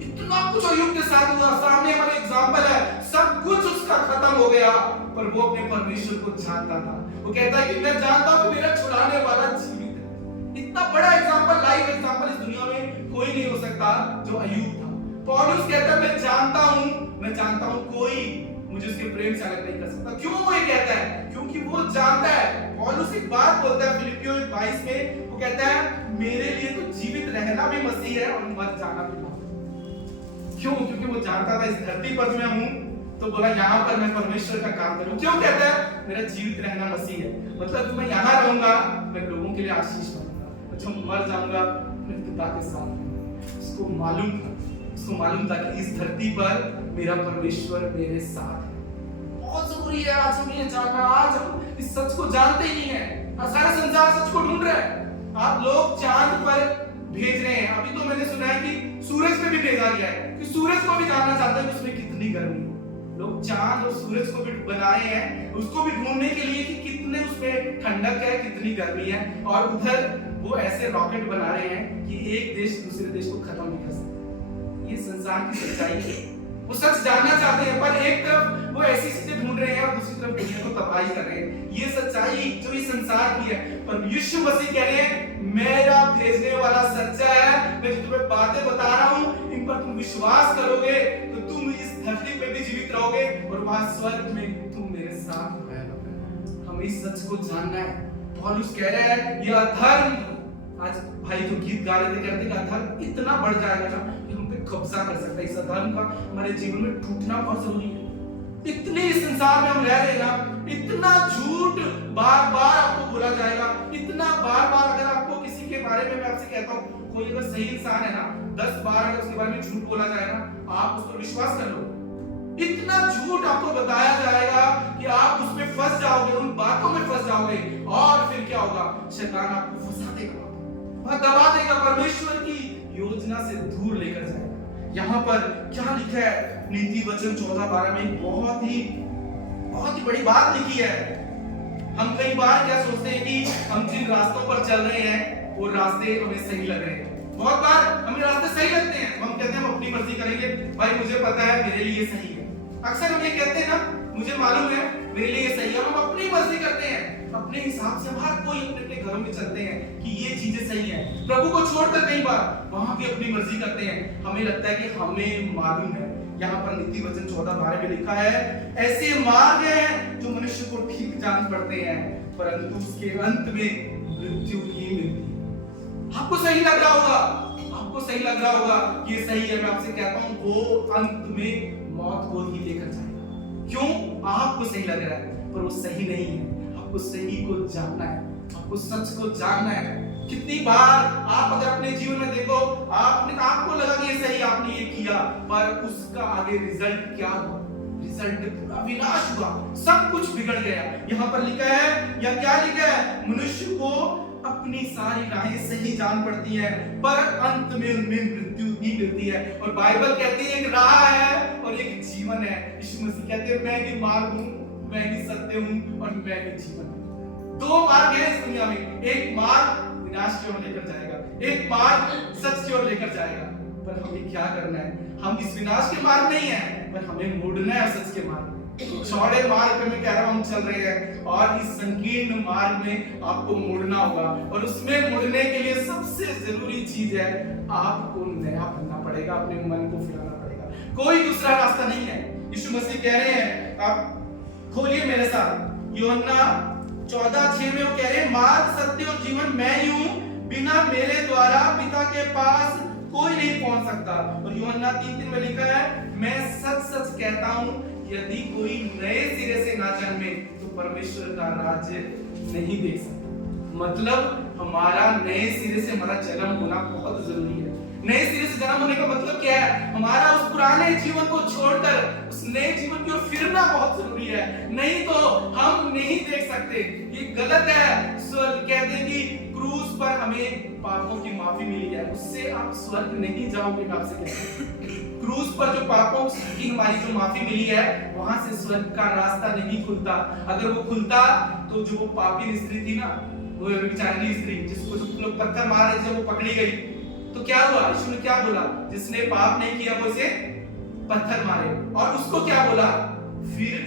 इतना कुछ अय्यूब के साथ हुआ, सामने हमारा एग्जांपल है, सब कुछ उसका खत्म हो गया, पर वो अपने परमेश्वर को जानता था। वो कहता है कि मैं जानता हूं कि मेरा छुड़ाने वाला जीवित है। इतना बड़ा एग्जांपल, लाइव एग्जांपल इस दुनिया में कोई नहीं हो सकता जो अय्यूब था। पौलुस कहता है मैं जानता हूं कोई मुझे उसके प्रेम से अलग नहीं कर सकता। क्यों वो ये कहता है? क्योंकि वो जानता है। पौलुस एक बात बोलता है फिलिपियों 22 में, वो कहता है मेरे लिए तो जीवित रहना भी मसीह है और मर जाना भी मसीह। क्यों? क्योंकि वो जानता था इस धरती पर मैं हूं, तो बोला यहाँ पर मैं परमेश्वर का काम करूं। क्यों कहता है मेरा जीवित रहना मसीह है? मतलब मैं यहाँ रहूंगा, मैं लोगों के लिए आशीष बनूंगा, जब मर जाऊंगा मैं पिता के साथ। उसको मालूम था कि इस धरती पर मेरा परमेश्वर मेरे साथ है। बहुत जरूरी है आज हमें ये जानना। आज हम इस सच को जानते ही नहीं है। सारा संसार सच को ढूंढ रहा है। आप लोग चांद पर भेज रहे हैं। अभी तो मैंने सुना है कि सूरज पे भी भेजा गया है, कि सूरज को भी जानना चाहते हैं कि उसमें कितनी गर्मी है। लोग चांद और सूरज को भी बना रहे हैं, उसको भी ढूंढने के लिए कि कितने उसमें ठंडक है, कितनी गर्मी है। और उधर वो ऐसे रॉकेट बना रहे हैं कि एक देश दूसरे देश को खत्म नहीं कर सकता। ये संसार की सच्चाई है। वो सच जानना चाहते हैं, पर एक तरफ वो ऐसी चीजें ढूंढ रहे हैं और दूसरी तरफ दुनिया को तबाही कर रहे हैं। ये सच्चाई जो इस संसार की है, पर यीशु मसीह कह रहे हैं मेरा भेजने वाला सच्चा है। मैं जो तुम्हें बातें बता रहा हूं, इन पर तुम विश्वास करोगे तो तुम इस धरती पे भी जीवित रहोगे और वहां स्वर्ग में तुम मेरे साथ रहेगा। हमें इस सच को जानना है। पौलुस कह रहा है यह अधर्म, आज भाई तो गीत गा रहे थे, कहते कि अधर्म इतना बढ़ जाएगा ना कि हम पे कब्जा कर सकता है। इस अधर्म का हमारे जीवन में टूटना बहुत जरूरी है। इतने इस संसार में हम रह रहे हैं ना, इतना झूठ बार बार आपको बोला जाएगा, इतना बार बार अगर आपको किसी के बारे में मैं आपसे कहता हूँ, कोई अगर सही इंसान है ना, 10 बार अगर उसके बारे में झूठ बोला जाए ना, आप उस पर विश्वास कर लो। इतना झूठ आपको बताया जाएगा कि आप उसमें फंस जाओगे, उन बातों में फंस जाओगे, और फिर क्या होगा, शैतान आपको फंसा देगा, वह दबा देगा, परमेश्वर की योजना से दूर लेकर जाएगा। यहाँ पर क्या लिखा है नीति वचन 14:12 में, बहुत ही बड़ी बात लिखी है। हम कई बार क्या सोचते हैं कि हम जिन रास्तों पर चल रहे हैं वो रास्ते हमें सही लग रहे हैं। बहुत बार हमें रास्ते सही लगते हैं, हम कहते हैं हम अपनी मर्जी करेंगे, भाई मुझे पता है मेरे लिए सही है। अक्सर हम ये कहते हैं ना, मुझे मालूम है मेरे लिए सही है, हम अपनी मर्जी करते हैं, अपने हिसाब से। हर कोई अपने अपने घरों में चलते हैं कि ये चीजें सही है। प्रभु को छोड़कर कई बार वहां भी अपनी मर्जी करते हैं। हमें लगता है कि हमें मालूम है। यहाँ पर नीति वचन 14:12 में लिखा है, ऐसे मार्ग हैं जो मनुष्य को ठीक जान पड़ते हैं, परंतु उसके अंत में मृत्यु ही मिलती है। आपको सही लग रहा होगा, आपको सही लग रहा होगा कि ये सही है, मैं आपसे कहता हूँ वो अंत में मौत को ही लेकर जाएगा। क्यों? आपको सही लग रहा है, पर वो सही नहीं है। आपको सही को जानना है, आपको सच को जानना है। कितनी बार आप अगर अपने जीवन में देखो, आपको लगा कि ये सही, आपने ये किया, पर उसका आगे रिजल्ट क्या हुआ? रिजल्ट पूरा विनाश हुआ, सब कुछ बिगड़ गया। यहाँ पर लिखा है, या क्या लिखा है, मनुष्य को अपनी सारी राहें सही जान पड़ती है, पर अंत में उनमें मृत्यु ही मिलती है। और बाइबल कहती है एक राह है और एक जीवन है। यीशु मसीह कहते हैं मैं ही मार्ग हूँ, मैं ही सत्य हूँ और मैं ही जीवन हूँ। 2 मार्ग है इस दुनिया में, एक मार्ग विनाश की ओर लेकर जाएगा, एक मार्ग सच की ओर लेकर जाएगा। पर हमें क्या करना है? हम इस विनाश के मार्ग नहीं है, पर हमें मुड़ना है सच के मार्ग। चौड़े मार्ग पे मैं कह रहा हूं हम चल रहे हैं, और इस संकीर्ण मार्ग में आपको मुड़ना होगा। और उसमें मुड़ने के लिए सबसे जरूरी चीज है, आपको नया बनना पड़ेगा, अपने मन को फिराना पड़ेगा। कोई दूसरा रास्ता नहीं है। यीशु मसीह कह रहे हैं, आप खोलिए मेरे साथ यूहन्ना 14:6 में वो कह रहे हैं, मार्ग सत्य और जीवन मैं ही हूं, बिना मेरे द्वारा पिता के पास कोई नहीं पहुंच सकता। और यूहन्ना 3:3 में लिखा है, मैं सच सच कहता हूं, यदि कोई नए सिरे से ना जन्मे तो परमेश्वर का राज्य नहीं देख सकता। मतलब हमारा नए सिरे से हमारा जन्म होना बहुत जरूरी है। नए सिरे से जन्म होने का मतलब क्या है? हमारा उस पुराने जीवन को छोड़कर उस नए जीवन की ओर फिरना बहुत जरूरी है। नहीं तो हम नहीं देख सकते। ये गलत है। स्वर्ग कहते हैं कि क्रूस पर हमें पापों की माफी मिली है, उससे आप स्वर्ग नहीं जाओगे। मैं आपसे कहता हूं, क्रूस पर जो पापों की हमारी जो माफी मिली है, वहां से स्वर्ग का रास्ता नहीं खुलता। अगर वो खुलता तो जो वो पापी स्त्री थी ना, वो बेचारी स्त्री जिसको जो लोग पत्थर मार रहे थे, वो पकड़ी गई, तो क्या हुआ? यीशु ने क्या बोला? जिसने पाप नहीं किया वो उसे पत्थर मारे। और उसको क्या बोला? फिर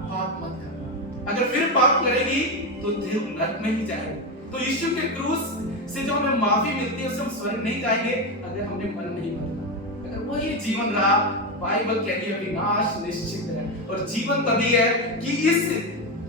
पाप मत करना। अगर फिर पाप करेगी तो देव नरक में ही जाएगी। तो यीशु के क्रूस से जो हमें माफी मिलती है, उससे हम स्वर्ग नहीं जाएंगे अगर हमने मन नहीं बदला। अगर वो ये जीवन रहा, बाइबल कहती है विनाश निश्चित है। और जीवन तभी है कि इस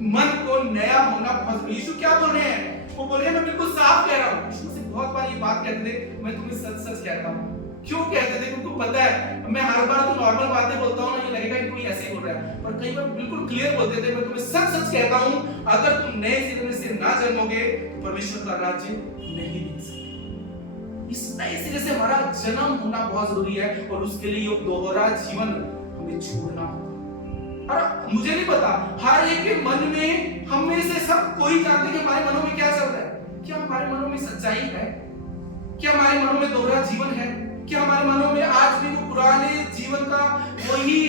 मन को नया होना बहुत। यीशु क्या बोल रहे हैं? वो बोल रहे हैं, मैं बिल्कुल साफ कह रहा हूँ। यीशु से बहुत बार ये बात कहते थे, मैं तुम्हें सच सच कहता हूँ। क्यों कहते थे? क्योंकि पता है मैं हर बार तो नॉर्मल बातें बोलता हूँ ना, ये लगेगा कि कोई ऐसे ही बोल रहा है, पर कई बार बिल्कुल क्लियर बोलते थे, मैं तुम्हें सच सच कहता हूँ, अगर तुम नए सिरे से ना जन्मोगे तो परमेश्वर का राज्य नहीं देख सकते। इस नए सिरे से हमारा जन्म होना बहुत जरूरी है, और उसके लिए ये दोहरा जीवन हमें छोड़ना होगा। और मुझे नहीं पता, हर एक के मन में, हम में से सब कोई जानते हैं कि हमारे मनों में क्या चल रहा है। क्या हमारे मनों में सच्चाई है? क्या हमारे मनों में दोहरा जीवन है? क्या हमारे मनों में आज भी वो पुराने जीवन का वही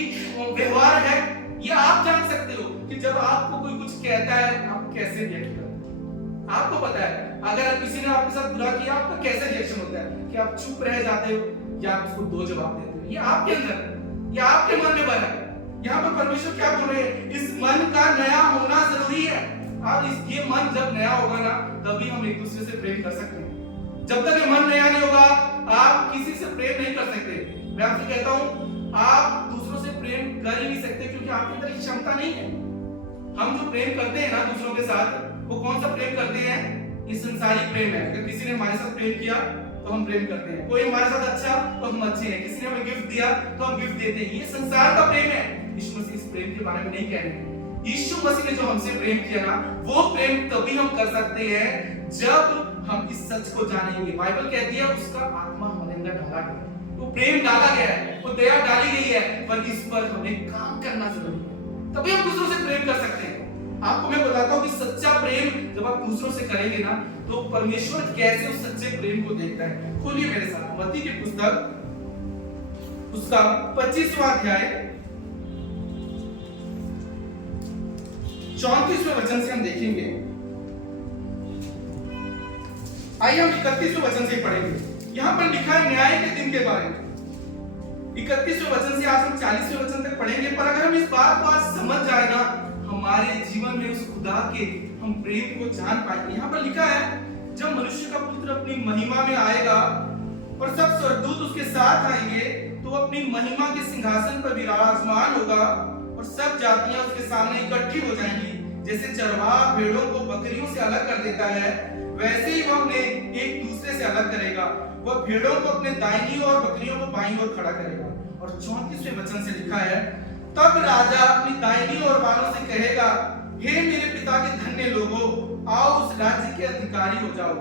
व्यवहार है? ये आप जान सकते हो कि जब आपको कोई कुछ कहता है आप कैसे रिएक्ट करते हो। आपको पता है अगर किसी ने आपके साथ बुरा किया आपका कैसे रिएक्शन होता है, कि आप चुप रह जाते हो या आप उसको दो जवाब देते हो। ये आपके अंदर, ये आपके मन में बना है। यहाँ पर परमेश्वर क्या बोल रहे हैं, इस मन का नया होना जरूरी है। और ये मन जब नया होगा ना तभी हम एक दूसरे से प्रेम कर सकते हैं। जब तक ये मन नया नहीं होगा आप किसी से प्रेम नहीं कर सकते। मैं आपसे कहता हूं आप दूसरों से प्रेम कर ही नहीं सकते क्योंकि आपके अंदर क्षमता नहीं है। हम जो प्रेम करते हैं ना दूसरों के साथ, वो कौन सा प्रेम करते हैं, ये संसारिक प्रेम है। अगर किसी ने हमारे साथ प्रेम किया तो हम प्रेम करते हैं, कोई हमारे साथ अच्छा तो हम अच्छे हैं, किसी ने हमें गिफ्ट दिया तो हम गिफ्ट देते हैं। ये संसार का प्रेम है। यीशु मसीह इस प्रेम के बारे में नहीं कह रहे हैं। यीशु मसीह ने जो हमसे प्रेम किया ना वो प्रेम तभी हम कर सकते हैं जब हम इस सच को जानेंगे। बाइबल कहती है उसका आत्मा हमारे अंदर डाला गया, वो प्रेम डाला गया है, वो दया डाली गई है, पर इस पर हमें काम करना जरूरी है, तभी हम दूसरों से प्रेम कर सकते हैं। आपको मैं बताता हूं कि सच्चा प्रेम जब आप दूसरों से करेंगे ना तो परमेश्वर कैसे उस सच्चे प्रेम को देखता है। खोलिए मेरे साथ मत्ती की पुस्तक उसका 25वां अध्याय 34वें वचन से हम देखेंगे। आइए हम 31वें वचन से पढ़ेंगे। यहां पर लिखा है न्याय के दिन के बारे में। 31वें वचन से आज हम 40वें वचन तक पढ़ेंगे, पर अगर हम इस बात को आज समझ जाए ना हमारे जीवन में उस खुदा के हम प्रेम को जान पाएंगे। यहां पर लिखा है जब मनुष्य का पुत्र अपनी महिमा में आएगा और सब स्वर्गदूत उसके साथ आएंगे तो अपनी महिमा के सिंहासन पर विराजमान होगा और सब जातियां उसके सामने इकट्ठी हो जाएंगी। जैसे चरवाहा भेड़ों को बकरियों से अलग कर देता है वैसे ही वह उन्हें एक दूसरे से अलग करेगा। वह भेड़ों को अपने दाहिनी और बकरियों को बाईं ओर खड़ा करेगा। और 34वें वचन से लिखा है तब राजा अपनी दाहिनी ओर वालों से कहेगा, हे मेरे पिता के धन्य लोगों, आओ उस राज्य के अधिकारी हो जाओ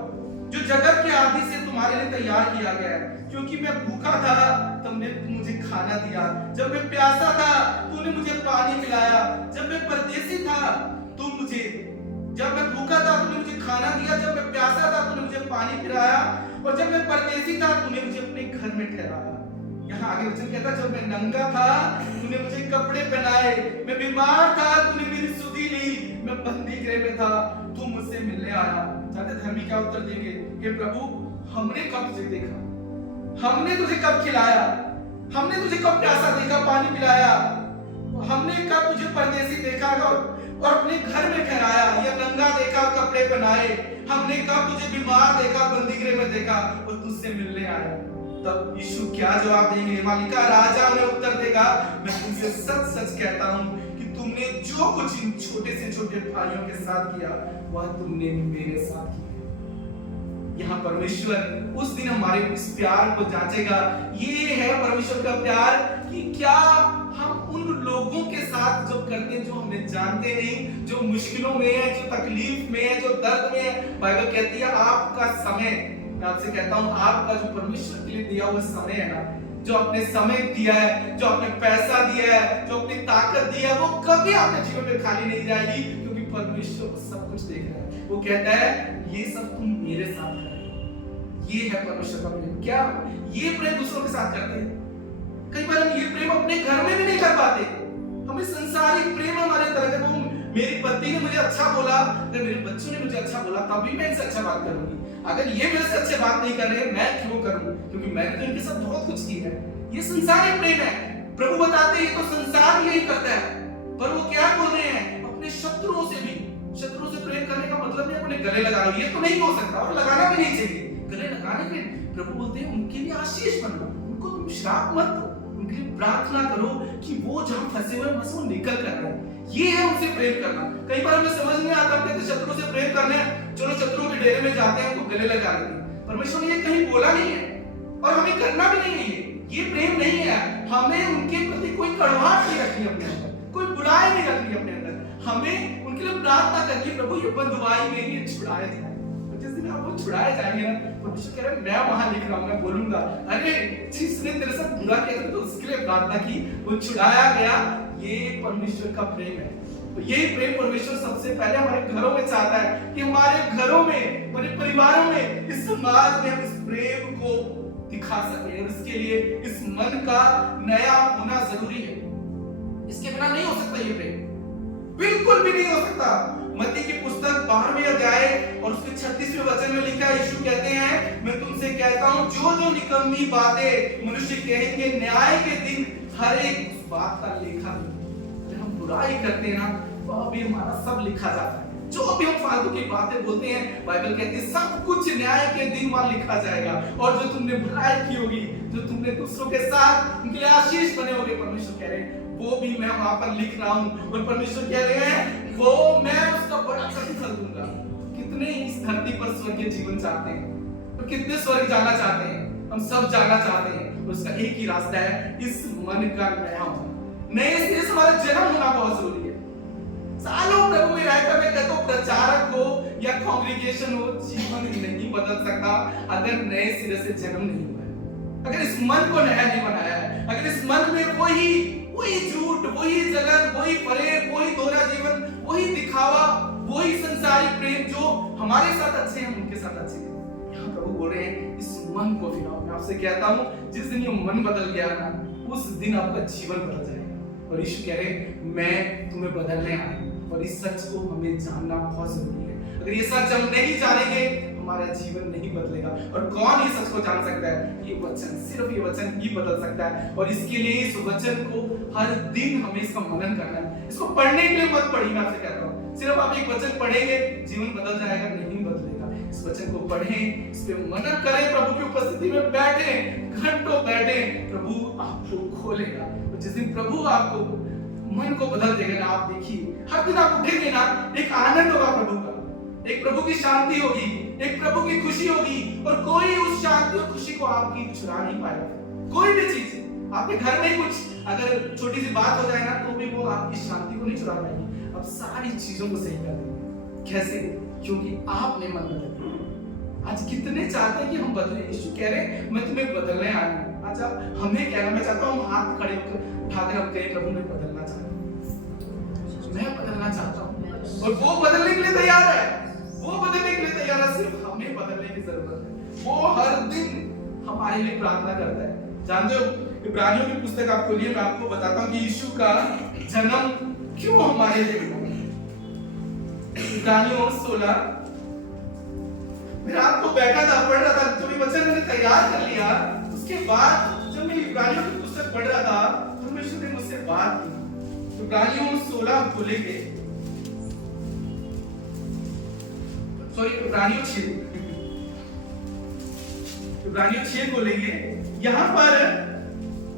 जो जगत के आदि से तुम्हारे लिए तैयार किया गया है। क्योंकि मैं भूखा था तुमने मुझे खाना दिया, जब मैं प्यासा था तूने मुझे पानी पिलाया, जब मैं परदेसी था जब मैं भूखा था तूने मुझे खाना दिया, जब मैं प्यासा था तूने मुझे पानी पिलाया, और जब मैं परदेसी था तूने मुझे अपने घर में ठहराया। यहाँ आगे वचन कहता जब मैं नंगा था तूने मुझे कपड़े पहनाए, मैं बीमार था तूने मेरी सुधि ली, मैं बंदी गृह में था तू मुझसे मिलने आया। चाहते धर्मी क्या उत्तर देंगे, हे प्रभु हमने कब तुझे देखा, हमने तुझे कब खिलाया, हमने तुझे कब प्यासा देखा पानी पिलाया, हमने कब तुझे परदेसी देखा और अपने घर में ठहराया, या नंगा देखा कपड़े पहनाए, हमने कब तुझे बीमार देखा बंदी गृह में देखा और तुझसे मिलने आया। तब यीशु क्या जवाब देंगे, मालिका राजा उन्हें उत्तर देगा, मैं तुमसे सच सच कहता हूं कि तुमने जो कुछ इन छोटे से छोटे भाइयों के साथ किया वह तुमने भी मेरे साथ किया। यहाँ परमेश्वर उस दिन हमारे इस प्यार को जांचेगा। ये है परमेश्वर का प्यार कि क्या हम उन लोगों के साथ जो करते हैं जो हमें जानते नहीं, जो मुश्किलों में है, जो तकलीफ में है, जो दर्द में है। बाइबल कहती है आपका समय, मैं आपसे कहता हूं आपका जो परमेश्वर के लिए दिया हुआ समय है ना, जो अपने समय दिया है, जो अपने पैसा दिया है, जो अपनी ताकत दी है, वो कभी आपके जीवन में खाली नहीं जाएगी क्योंकि परमेश्वर सब कुछ देख रहा है। वो कहता है ये सब तुम मेरे साथ करो। ये है परमेश्वर का प्रेम। क्या ये प्रेम दूसरों के साथ करते हैं? कई बार हम ये प्रेम अपने घर में भी नहीं कर पाते। हमें संसारिक प्रेम हमारे अंदर है। वो मेरी पत्नी ने मुझे अच्छा बोला, अगर मेरे बच्चों ने मुझे अच्छा बोला तभी मैं इनसे अच्छा बात करूंगी। अगर ये मेरे से अच्छे बात नहीं कर रहे मैं क्यों करूं, क्योंकि मैंने तो इनके साथ बहुत कुछ किया है। ये संसारिक प्रेम है। प्रभु बताते हैं तो संसार यही करता है, पर वो क्या बोल रहे हैं अपने शत्रुओं से भी। शत्रुओं से प्रेम करने का मतलब नहीं अपने गले लगा लो, ये तो नहीं हो सकता और लगाना भी नहीं चाहिए। गले लगाने के प्रभु बोलते हैं उनके लिए आशीष बनो, उनको तुम श्राप मत दो, उनके लिए प्रार्थना करो कि वो जहां फंसे हुए हैं वो निकल कर आए। ये है उनसे प्रेम करना। कई बार हमें समझ नहीं आता, कहते शत्रुओं से प्रेम करने चलो शत्रुओं के डेरे में जाते हैं तो गले लगा लेते हैं। परमेश्वर ने ये कहीं बोला नहीं है और हमें करना भी नहीं है। ये प्रेम नहीं है। हमें उनके प्रति कोई कड़वाहट नहीं रखनी अपने अंदर, कोई बुराई नहीं रखनी अपने अंदर। हमें उनके लिए प्रार्थना करनी, प्रभु ये बंधुआई मेरी ये छुड़ाए जाए। जिस दिन आप वो छुड़ाए जाएंगे ना, परमेश्वर कह रहा है मैं वहां लिख रहा हूं, मैं बोलूंगा अरे जिसने तेरे साथ बुरा किया तो उसके लिए प्रार्थना की, वो छुड़ाया गया। ये परमेश्वर का प्रेम है। तो ये प्रेम परमेश्वर सबसे पहले हमारे घरों में चाहता है कि हमारे घरों में, हमारे परिवारों में, इस समाज में हम इस प्रेम को दिखा सके। और इसके लिए इस मन का नया होना जरूरी है। इसके बिना नहीं हो सकता ये प्रेम, बिल्कुल भी नहीं हो सकता। मत्ती की पुस्तक 12वें अध्याय और उसके 36वें वचन में लिखा है, यीशु कहते हैं, मैं तुमसे कहता हूं जो जो निकम्मी बातें मनुष्य कहेंगे न्याय के दिन हर एक उस बात का लेखा देंगे। अगर हम बुराई करते हैं ना तो अभी हमारा सब लिखा जाता है। जो भी हम फालतू की बातें बोलते हैं, बाइबल कहती है सब कुछ न्याय के दिन वहां लिखा जाएगा। और जो तुमने बुराई की होगी, जो तुमने दूसरों के साथ उनके लिए आशीष बने होगे, परमेश्वर कह रहे हैं वो भी मैं वहां पर लिख रहा हूं। और परमेश्वर कह रहे हैं वो मैं उसका बड़ा प्रतिफल दूंगा। कितने इस धरती पर स्वर्गीय जीवन चाहते हैं और कितने स्वर्ग जाना चाहते हैं, हम सब जाना चाहते हैं। उसका एक ही रास्ता है, इस मन का नया होना, नए सिरे से हमारा जन्म होना बहुत जरूरी है। सालों प्रभु में रहकर मैं कहता हूं प्रचारक हो या कांग्रेगेशन हो, जीवन नहीं बदल सकता अगर नए सिरे से जन्म नहीं हुआ है, अगर इस मन को नया नहीं बनाया है, अगर इस मन में वही झूठ, वही जलन, वही फरेब, वही दोहरा जीवन, वही दिखावा, वही संसारिक प्रेम जो हमारे साथ अच्छे हैं उनके साथ अच्छे हैं। यहाँ प्रभु बोल रहे हैं इस मन को फिराओ। मैं आपसे कहता हूँ जिस दिन ये मन बदल गया ना उस दिन आपका जीवन बदल जाएगा। और यीशु कह रहे मैं तुम्हें बदलने आया और इस सच को हमें जानना बहुत जरूरी है। अगर ये सच हम नहीं जानेंगे हमारा जीवन नहीं बदलेगा। और कौन ये सच को जान सकता है? ये वचन, सिर्फ ये वचन ही बदल सकता है। और इसके लिए इस वचन को हर दिन हमें इसका मनन करना है। इसको पढ़ने के लिए मत पढ़िए, मैं आपसे कहता हूँ सिर्फ आप एक वचन पढ़ेंगे जीवन बदल जाएगा, नहीं बदलेगा। इस वचन को पढ़ें, इस पे मनन करें, प्रभु की उपस्थिति में बैठें, घंटों बैठें, प्रभु आपको खोलेगा। और जिस दिन प्रभु आपको मन को बदल देगा ना, आप देखिए हर दिन आप उठेंगे ना, एक आनंद होगा प्रभु का, एक प्रभु की शांति होगी, एक प्रभु की खुशी होगी। और कोई उस शांति और खुशी को आपकी चुरा नहीं पाएगा। कोई भी चीज आपके घर में कुछ अगर छोटी सी बात हो जाए ना तो भी वो आपकी शांति को नहीं चुरा पाएगी। अब सारी चीजों को सही कर देंगे। कैसे? क्योंकि आपने मन बदल दिया। आज कितने चाहते हैं कि हम बदले। यीशु कह रहे हैं मैं तुम्हें बदलने आया हूं। आज आप हमें कहना, मैं चाहता हूं हाथ खड़े होकर उठाकर हम कहें प्रभु मैं बदलना चाहता हूं, मैं बदलना चाहता हूं। और वो बदलने के लिए तैयार है, वो बदलने के लिए तैयार है। सिर्फ हमें बदलने की जरूरत है। वो हर दिन हमारे लिए प्रार्थना करता है। जानते हो इब्रानियों की पुस्तक आप खोलिए, मैं आपको बताता हूं कि यीशु का जन्म क्यों हमारे लिए हुआ। इब्रानियों 16, मैं आपको बैठा था पढ़ रहा था, जब ये वचन मैंने तैयार कर लिया उसके बाद जब मैं इब्रानियों की पुस्तक पढ़ रहा था तो परमेश्वर ने मुझसे बात की। इब्रानियों 16 खोलेंगे, सॉरी इब्रानियों 6 खोलेंगे। यहाँ पर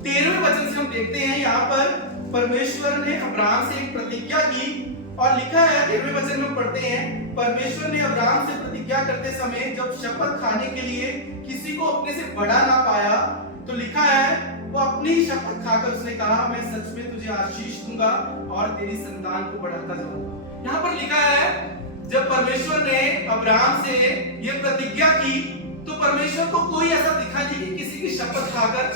13वें वचन से हम देखते हैं, यहाँ पर परमेश्वर ने अब्राहम से एक प्रतिज्ञा की और लिखा है 13वें वचन में पढ़ते हैं, परमेश्वर ने अब्राहम से प्रतिज्ञा करते समय जब शपथ खाने के लिए किसी को अपने से बड़ा ना पाया तो लिखा है वो अपनी ही शपथ खाकर उसने कहा मैं सच में तुझे आशीष दूंगा और तेरी संतान को बढ़ाता जाऊंगा। यहाँ पर लिखा है जब परमेश्वर ने अब्राहम से ये प्रतिज्ञा की तो परमेश्वर को कोई ऐसा दिखा नहीं कि किसी की शपथ खाकर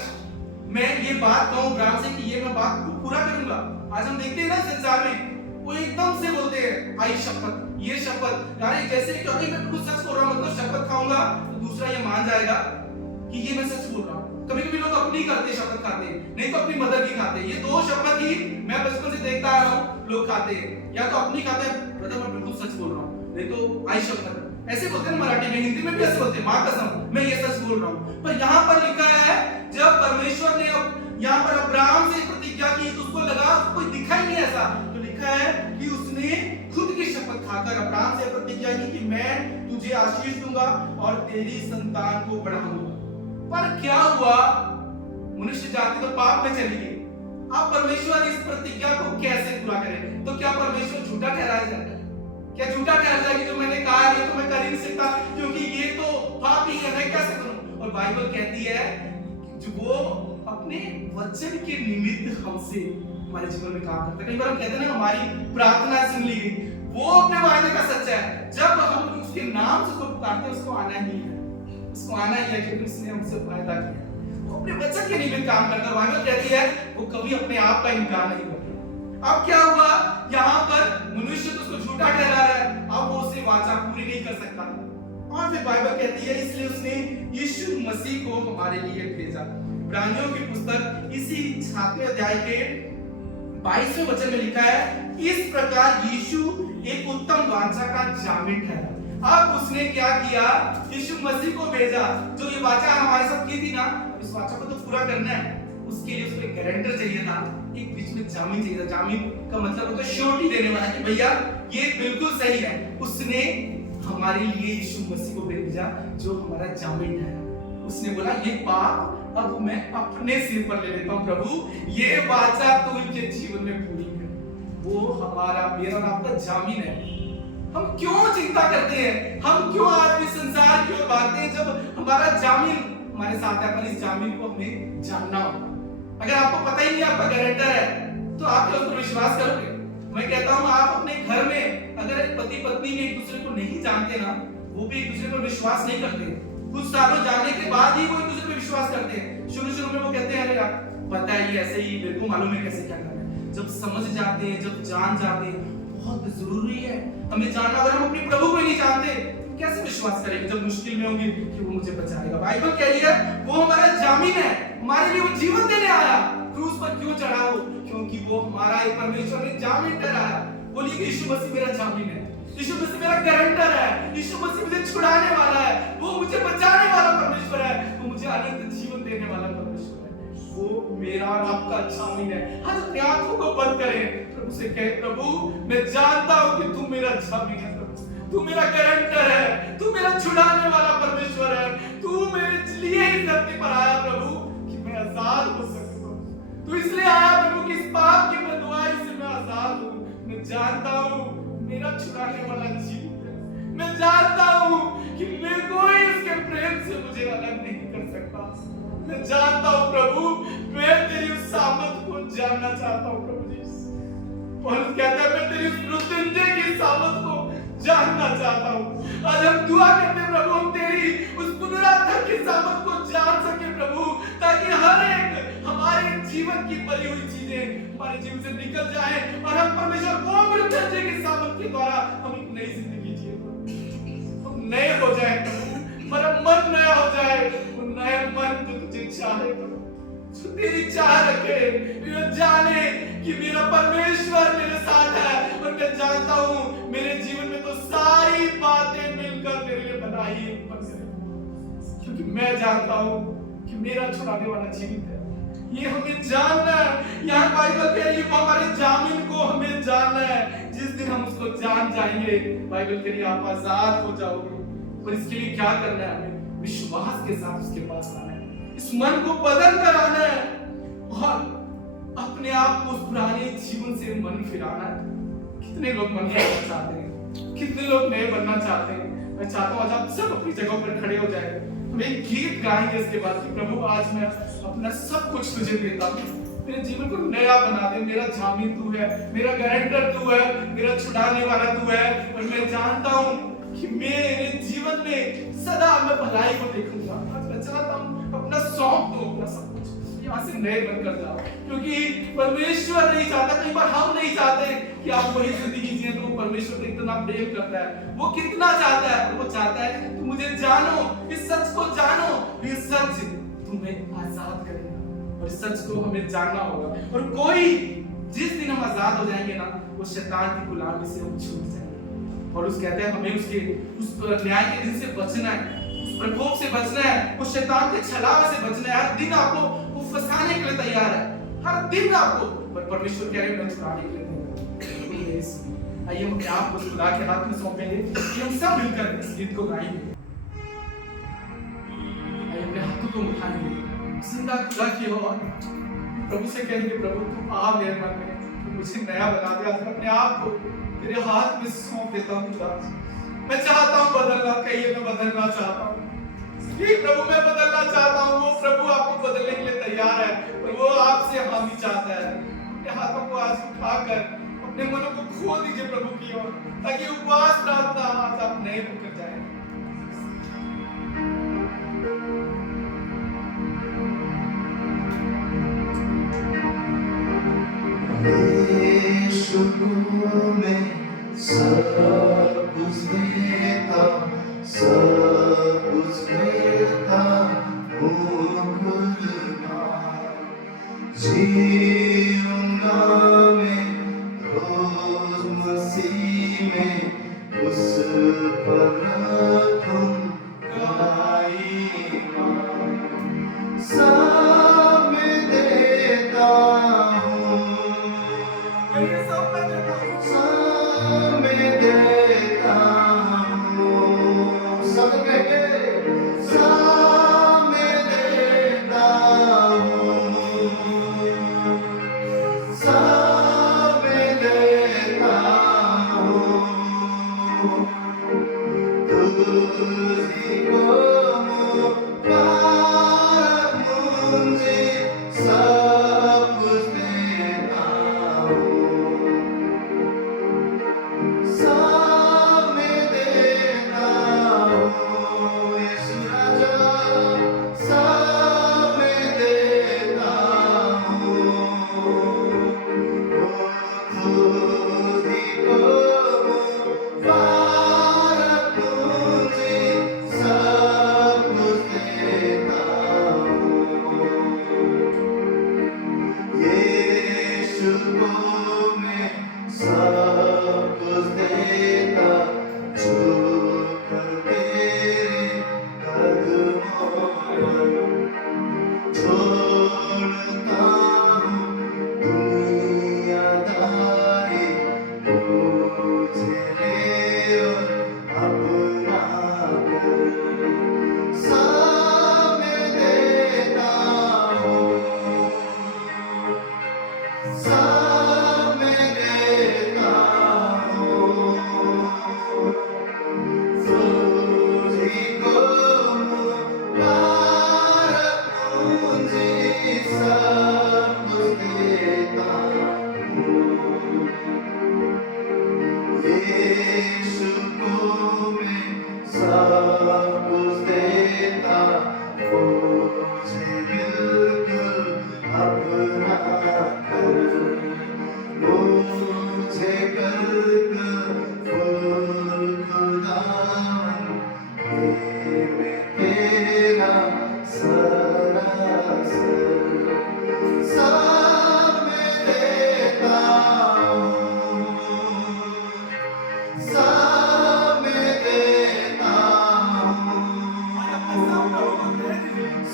मैं ये बात कहूं अब्राहम से कि ये मैं बात को पूरा करूंगा। आज हम देखते हैं ना संसार में वो एकदम से बोलते हैं आई शपथ, ये शपथ, यार जैसे कि अभी मैं कुछ सच बोल रहा हूं मतलब शपथ खाऊंगा तो दूसरा ये मान जाएगा कि ये मैं सच बोल रहा हूं। कभी-कभी लोग अपनी करते शपथ खाते हैं, नहीं तो अपनी मदर की खाते हैं। ये दो शपथ ही मैं बचपन से देखता आ रहा हूं लोग खाते हैं, या तो अपनी खाते हैं ब्रदर मैं बिल्कुल सच बोल रहा हूं, नहीं तो आई शपथ। ऐसे बोलते हैं मराठी में, हिंदी में भी ऐसे बोलते हैं मां कसम मैं ये सच बोल रहा हूं। पर यहाँ पर लिखा है जब परमेश्वर ने यहाँ पर अब्राहम से प्रतिज्ञा की तो उसको लगा कोई दिखा ही नहीं ऐसा, तो लिखा है कि उसने खुद की शपथ खाकर अब्राहम से प्रतिज्ञा की कि मैं तुझे आशीष दूंगा और तेरी संतान को बढ़ाऊंगा। पर क्या हुआ? मनुष्य जाति तो पाप में चली गई। अब परमेश्वर इस प्रतिज्ञा को कैसे पूरा करे? तो क्या परमेश्वर झूठा ठहराया जाएगा? क्या झूठा ठहरा जाएगा जो मैंने कहा ये तो मैं कर ही नहीं सकता क्योंकि ये तो पाप ही है, मैं कैसे करूं? और बाइबल कहती है जो वो अपने वचन के निमित्त हमसे हमारे जीवन में काम करता है। कई बार हम कहते हैं ना हमारी प्रार्थना सुन ली गई, वो अपने वायदे का सच्चा है। जब हम उसके नाम से उसको पुकारते हैं उसको आना ही है, उसको आना ही है क्योंकि उसने हमसे वायदा किया। वो अपने वचन के निमित्त काम करता है। बाइबल कहती है वो कभी अपने आप का इनकार नहीं करता। अब क्या हुआ? यहाँ पर मनुष्य तो उसको झूठा ठहरा रहा है, अब वो उससे वाचा पूरी नहीं कर सकता। और फिर बाइबल कहती है इसलिए उसने यीशु मसीह को हमारे लिए भेजा। इब्रानियों की पुस्तक इसी 7वें अध्याय के 22वें वचन में लिखा है, इस प्रकार यीशु एक उत्तम वाचा का जामिन ठहरा। अब उसने क्या किया? यीशु मसीह को भेजा, जो ये वाचा हमारे साथ की थी ना, इस वाचा को तो पूरा करना है। उसके लिए उसको एक गारंटर चाहिए था, एक बीच में जामीन चाहिए था। जामीन का मतलब होता है श्योरिटी देने वाला कि भैया ये बिल्कुल सही है। उसने हमारे लिए यीशु मसीह को भेजा, जो हमारा जामीन है। उसने बोला ये पाप अब मैं अपने सिर पर ले लेता हूं प्रभु, ये वाचा तू इनके जीवन में पूरी कर। वो हमारा, मेरा और आपका जामीन है। हम क्यों चिंता करते हैं? हम क्यों आज भी संसार की ओर भागते हैं जब हमारा जामीन हमारे साथ है? पर इस जामीन को हमें जानना होगा। अगर आपको पता ही नहीं आपका गारंटर है, तो आप क्या उस पर विश्वास करोगे? मैं कहता हूं आप अपने घर में अगर एक पति पत्नी में एक दूसरे को नहीं जानते ना, वो भी एक दूसरे पर विश्वास नहीं करते। कुछ सालों जानने के बाद ही वो एक दूसरे पर विश्वास करते हैं। शुरू में वो कहते हैं अरे यार पता है ये ऐसे ही, मेरे को मालूम है कैसे क्या करना है। जब समझ जाते हैं, जब जान जाते हैं, बहुत जरूरी है हमें जानना। अगर हम अपने प्रभु को ही नहीं जानते कैसे विश्वास करेंगे जब मुश्किल में होंगे कि वो मुझे बचाएगा? बाइबल कह रही है वो हमारा जामीन है, हमारे लिए वो जीवन देने आया। क्रूस पर क्यों चढ़ा वो? क्योंकि वो हमारा एक परमेश्वर ने जामीन ठहराया। बोलिए यीशु मसीह मेरा जामीन है, यीशु मसीह मेरा गारंटर है, यीशु मसीह मुझे छुड़ाने वाला है, वो मुझे बचाने वाला परमेश्वर है, वो मुझे अनंत जीवन देने वाला परमेश्वर है। वो मेरा और आपका जामीन है। आज अपनी आंखों को बंद करें, प्रभु से कहे प्रभु मैं जानता हूं कि तू मेरा जामीन है, तू मेरा गारंटर है, तू मेरा छुड़ाने वाला परमेश्वर है, तू मेरे लिए इस धरती पर आया प्रभु कि मैं आजाद हो सकूं। तू इसलिए आया प्रभु कि इस पाप की बददुआई से मैं आजाद हूं। मैं जानता हूं मेरा छुड़ाने वाला जीवित है। मैं जानता हूं कि मैं कोई उसके प्रेम से मुझे अलग नहीं कर सकता। मैं जानता हूं प्रभु, मैं तेरी उस सामर्थ को जानना चाहता हूं प्रभु जी। पौलुस कहता है मैं तेरी उस मृत्युंजय की सामर्थ को जानना चाहता हूं। आज हम दुआ करते हैं प्रभु हम तेरी उस पुनरुत्थान की सामर्थ को जान सके प्रभु, ताकि हर एक हमारे जीवन की परी हुई चीजें हमारे जीवन से निकल जाए और हम परमेश्वर को मृत्युंजय की सामर्थ के द्वारा हम एक नई जिंदगी जिए, हम नए हो जाए प्रभु, हमारा मन नया हो जाए। वो नया मन जो तुझे चाहे प्रभु, जो तेरी चाह रखे, मैं जाने कि मेरा परमेश्वर मेरे साथ है। और मैं जानता हूं मेरे जीवन में तो सारी बातें मिलकर मेरे लिए बनाई है, क्योंकि मैं जानता हूं कि मेरा छुड़ाने वाला जीवित है। ये हमें जानना है। यहाँ बाइबल कह रही है वो हमारे जामीन को हमें जानना है। जिस दिन हम उसको जान जाएंगे, बाइबल कह रही है आप आजाद हो जाओगे। और इसके लिए क्या करना है? हमें विश्वास के साथ उसके पास आना है, इस मन को बदल कर आना है और अपने आप को उस पुराने जीवन से मन फिराना है। कितने लोग मन फिराना चाहते हैं? कितने लोग नए बनना चाहते हैं? मैं चाहता हूँ आज आप सब अपनी जगह पर खड़े हो जाए। हम एक गीत गाएंगे इसके बाद कि प्रभु आज मैं अपना सब कुछ तुझे देता हूँ, मेरे जीवन को नया बना दे। मेरा जामीन तू है, मेरा गारंटर तू है, मेरा छुड़ाने वाला तू है। और मैं जानता हूँ कि मेरे जीवन में सदा मैं भलाई को देखूंगा। आज मैं चाहता हूँ अपना सौंप दो, अपना सब कुछ यहाँ से नए बनकर जाओ, क्योंकि परमेश्वर नहीं चाहता, कई बार हम नहीं चाहते कि आप वही जिंदगी जिए। तो परमेश्वर इतना प्रेम करता है, वो कितना चाहता है, वो चाहता है तुम मुझे जानो, इस सच को जानो। ये सच तुम्हें आजाद करेगा और इस सच को हमें जानना होगा। और कोई जिस दिन हम आजाद हो जाएंगे ना, वो शैतान की गुलामी से हम छूट जाएंगे। और उस कहते हैं हमें उसके उस न्याय के दिन से बचना है, उस प्रकोप से बचना है, उस शैतान के छलावे से बचना है। हर दिन आपको वो फंसाने के लिए तैयार है, हर दिन आपको, पर परमेश्वर कह रहे हैं मैं छुड़ाने के लिए तैयार हूं। आइए हम अपने आप को खुदा के हाथ में सौंपेंगे कि हम सब मिलकर इस गीत को गाएंगे। आइए अपने हाथों को उठाएंगे, जिंदा खुदा की ओर प्रभु से कहेंगे प्रभु तुम आ मेरे मन में, तुम मुझे नया बना दे। आज अपने आप को तेरे हाथ में सौंप देता हूँ खुदा। मैं चाहता हूँ बदलना, कहिए मैं बदलना चाहता हूँ। प्रभु मैं बदलना चाहता हूँ। वो प्रभु आपको बदलने के लिए तैयार है, पर वो आपसे हामी चाहता है। अपने हाथों को आज उठाकर अपने मनों को खोल दीजिए प्रभु की ओर, ताकि उपवास प्रार्थना आज आप नए होकर जाए। यीशु में सब कुछ देता, सब कुछ देता हूँ खुद जीऊंगा।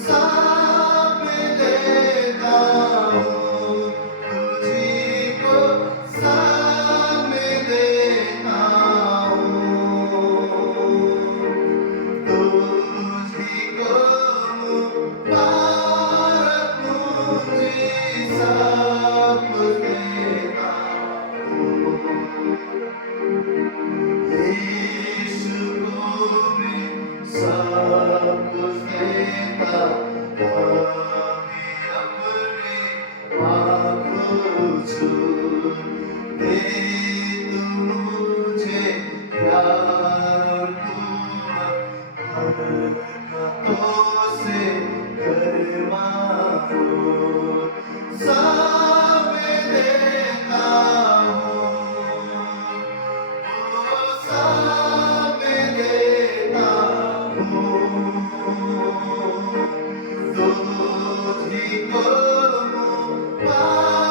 सौंप देता हूँ, तुझी को सौंप देता हूँ, तुझी को मुबारक मुझे सौंप देता हूँ। यीशु को मैं सब कुछ देता, अभी अपने आँखों छू दे तू मुझे प्यार हरकतों से कर मारो, सब देता हूँ, सब देता हूँ, तुझी को मुबारक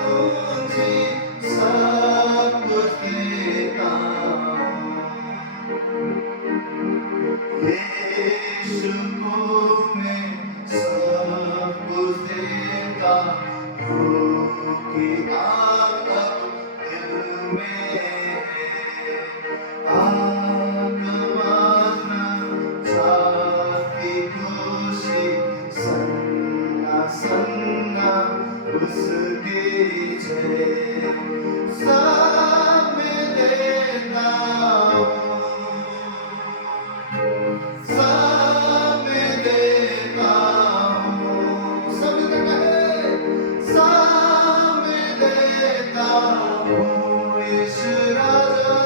मुझे सब कुछ देता हूँ। यीशु को मैं सब कुछ देता हूँ, कि आग अब दिल में है, आग मारना चाहती खुशी, सन्ना सन्ना उसकी जय, सब देता हूँ, सब देता हूँ, सब देता हूँ, यीशु राजा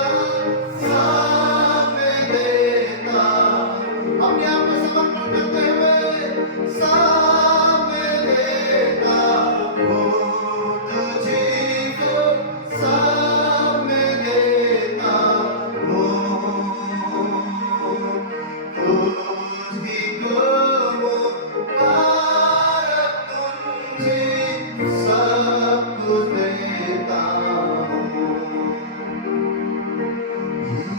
सब देता, अपने आप को समर्पण करते हुए सब देता हूँ, तुझी को सब देता हूँ, तुझी को मुबारक मुझे सब कुछ देता हूँ।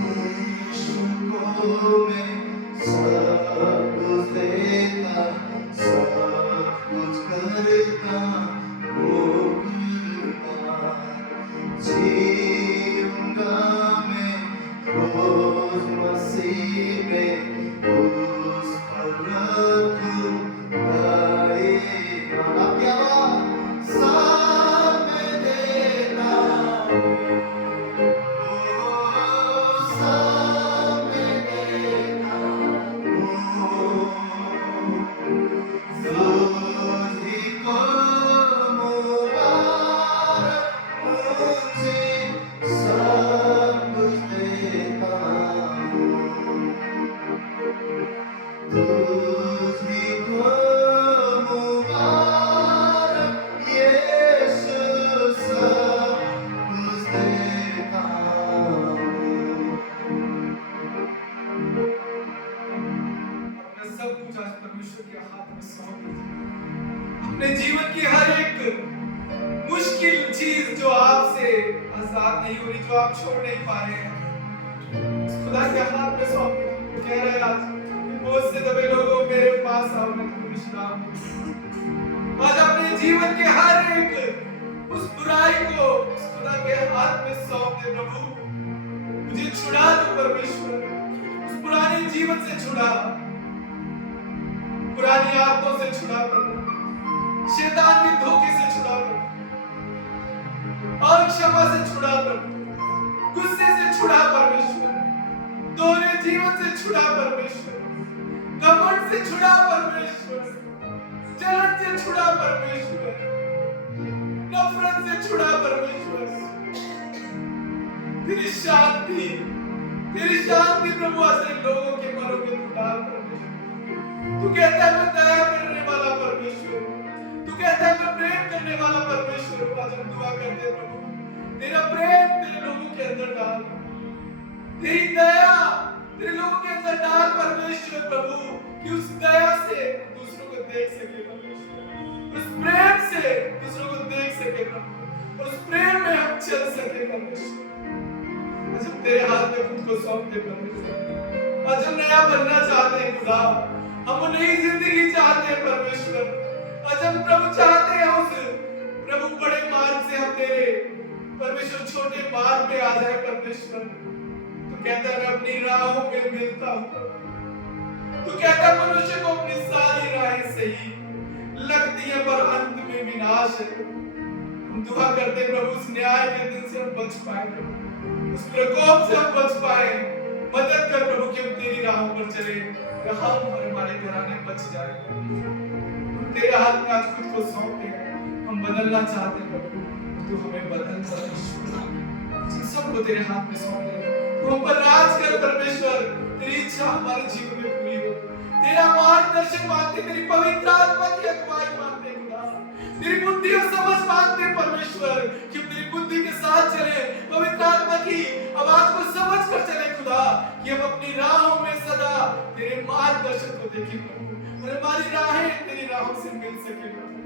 यीशु को मैं सब कुछ देता, सब कुछ करता हूँ कुर्बान, जीऊंगा मैं रोज मसीह में, उस पर रखूंगा ईमान। आपकी आवाज़, सब देता हूँ, सब देता हूँ, तुझी को मुबारक मुझे सब कुछ देता हूँ, तुझी को मुबारक यीशु सब कुछ देता हूँ। अपना सब कुछ आज परमेश्वर के हाथ में सौंप दीजिए। अपने जीवन की हर एक मुश्किल चीज जो आपसे आजाद नहीं हो रही, जो आप छोड़ नहीं पा रहे हैं, खुदा के हाथ में सौंप दीजिए। कह रहे हैं आज बहुत से दबे लोगों मेरे पास आओ, मैं तुम्हें विश्राम दूंगा। आज अपने जीवन के हर एक उस बुराई को उस खुदा के हाथ में सौंप दे। प्रभु मुझे छुड़ा दो परमेश्वर, उस पुराने जीवन से छुड़ा, पुरानी आदतों से छुड़ा प्रभु, शैतान के धोखे से छुड़ा प्रभु, और क्षमा से छुड़ा प्रभु, गुस्से से छुड़ा परमेश्वर, दोहरे जीवन से छुड़ा परमेश्वर, घमंड से छुड़ा परमेश्वर, जलन से छुड़ा परमेश्वर, नफरत से छुड़ा परमेश्वर। तेरी शांति प्रभु ऐसे लोगों के मनों के उतार परमेश्वर। तू कहता है मैं दया करने वाला परमेश्वर, तू कहता है मैं प्रेम करने वाला परमेश्वर। आज हम दुआ करते हैं प्रभु, तेरा प्रेम तेरे लोगों के अंदर डाल, तेरी दया तेरे लोगों के अंदर डाल परमेश्वर प्रभु, कि उस दया से दूसरों को देख सके परमेश्वर, उस प्रेम से दूसरों को देख सके प्रभु, उस प्रेम में हम चल सके परमेश्वर। आज हम तेरे हाथ में खुद को सौंपते परमेश्वर, आज हम नया बनना चाहते हैं खुदा, हम नई जिंदगी चाहते हैं परमेश्वर। आज हम प्रभु चाहते हैं उस प्रभु बड़े मार्ग से हम तेरे परमेश्वर छोटे मार्ग पे आ जाए परमेश्वर। तू कहता है मैं अपनी राहों पे मिलता हूँ। तू कहता है मनुष्य को अपनी सारी राहें सही लगती है पर अंत में विनाश है। हम दुआ करते प्रभु उस न्याय के दिन से हम बच पाए, उस प्रकोप से हम बच पाए। मदद कर प्रभु कि हम तेरी राहों पर चले, हम और हमारे घराने बच जाए। हम तेरे हाथ में आज खुद को सौंपते हैं, हम बदलना चाहते हैं प्रभु, तू हमें बदल कर सबको तेरे हाथ में सौंपते हैं। तू हम पर राज कर परमेश्वर, तेरी इच्छा हमारे जीवन में पूरी हो। तेरा मार्गदर्शन मांगते, तेरी पवित्र आत्मा की अगुवाई मांगते खुदा, तेरी बुद्धि और समझ मांगते परमेश्वर कि तेरी बुद्धि के साथ चले, पवित्र आत्मा की आवाज को समझ कर चले खुदा, कि हम अपनी राहों में सदा तेरे मार्गदर्शन को देखें प्रभु और हमारी राहें तेरी राहों से मिल सके प्रभु।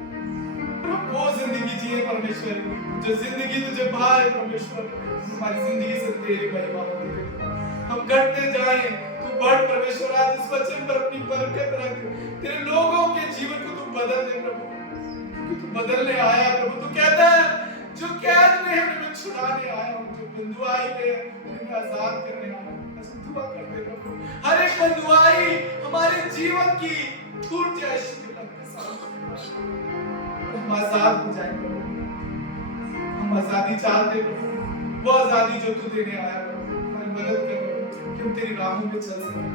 वो जिंदगी जिए परमेश्वर जो जिंदगी तुझे भाए परमेश्वर। हमारी जिंदगी से तेरी महिमा हो, हम करते जाएं, तू बढ़ परमेश्वर। आज इस वचन पर अपनी बरकत रख, तेरे लोगों के जीवन को तू बदल दे प्रभु, क्योंकि तू बदलने आया प्रभु। तू कहता है जो कैद में है मैं छुड़ाने आया हूं, जो बंधुआई में है मैं आजाद करने आया हूं। दुआ करते प्रभु हर एक बंधुआई हमारे जीवन की टूट जाए हम आजाद हो जाए प्रभु। हम आजादी चाहते प्रभु, वो आजादी जो तू देने आया प्रभु। हमारी मदद कर प्रभु कि हम तेरी राहों में चल सकें।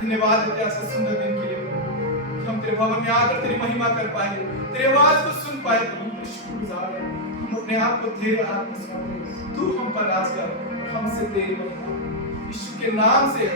धन्यवाद देते ऐसे सुंदर दिन के लिए प्रभु कि हम तेरे भवन में आकर तेरी महिमा कर पाए, तेरी आवाज को सुन पाए प्रभु। शुक्रगुजार हैं, हम अपने आप को तेरे हाथ में सौंपते, तू हम पर राज कर, हमसे तेरी महिमा यीशु के नाम से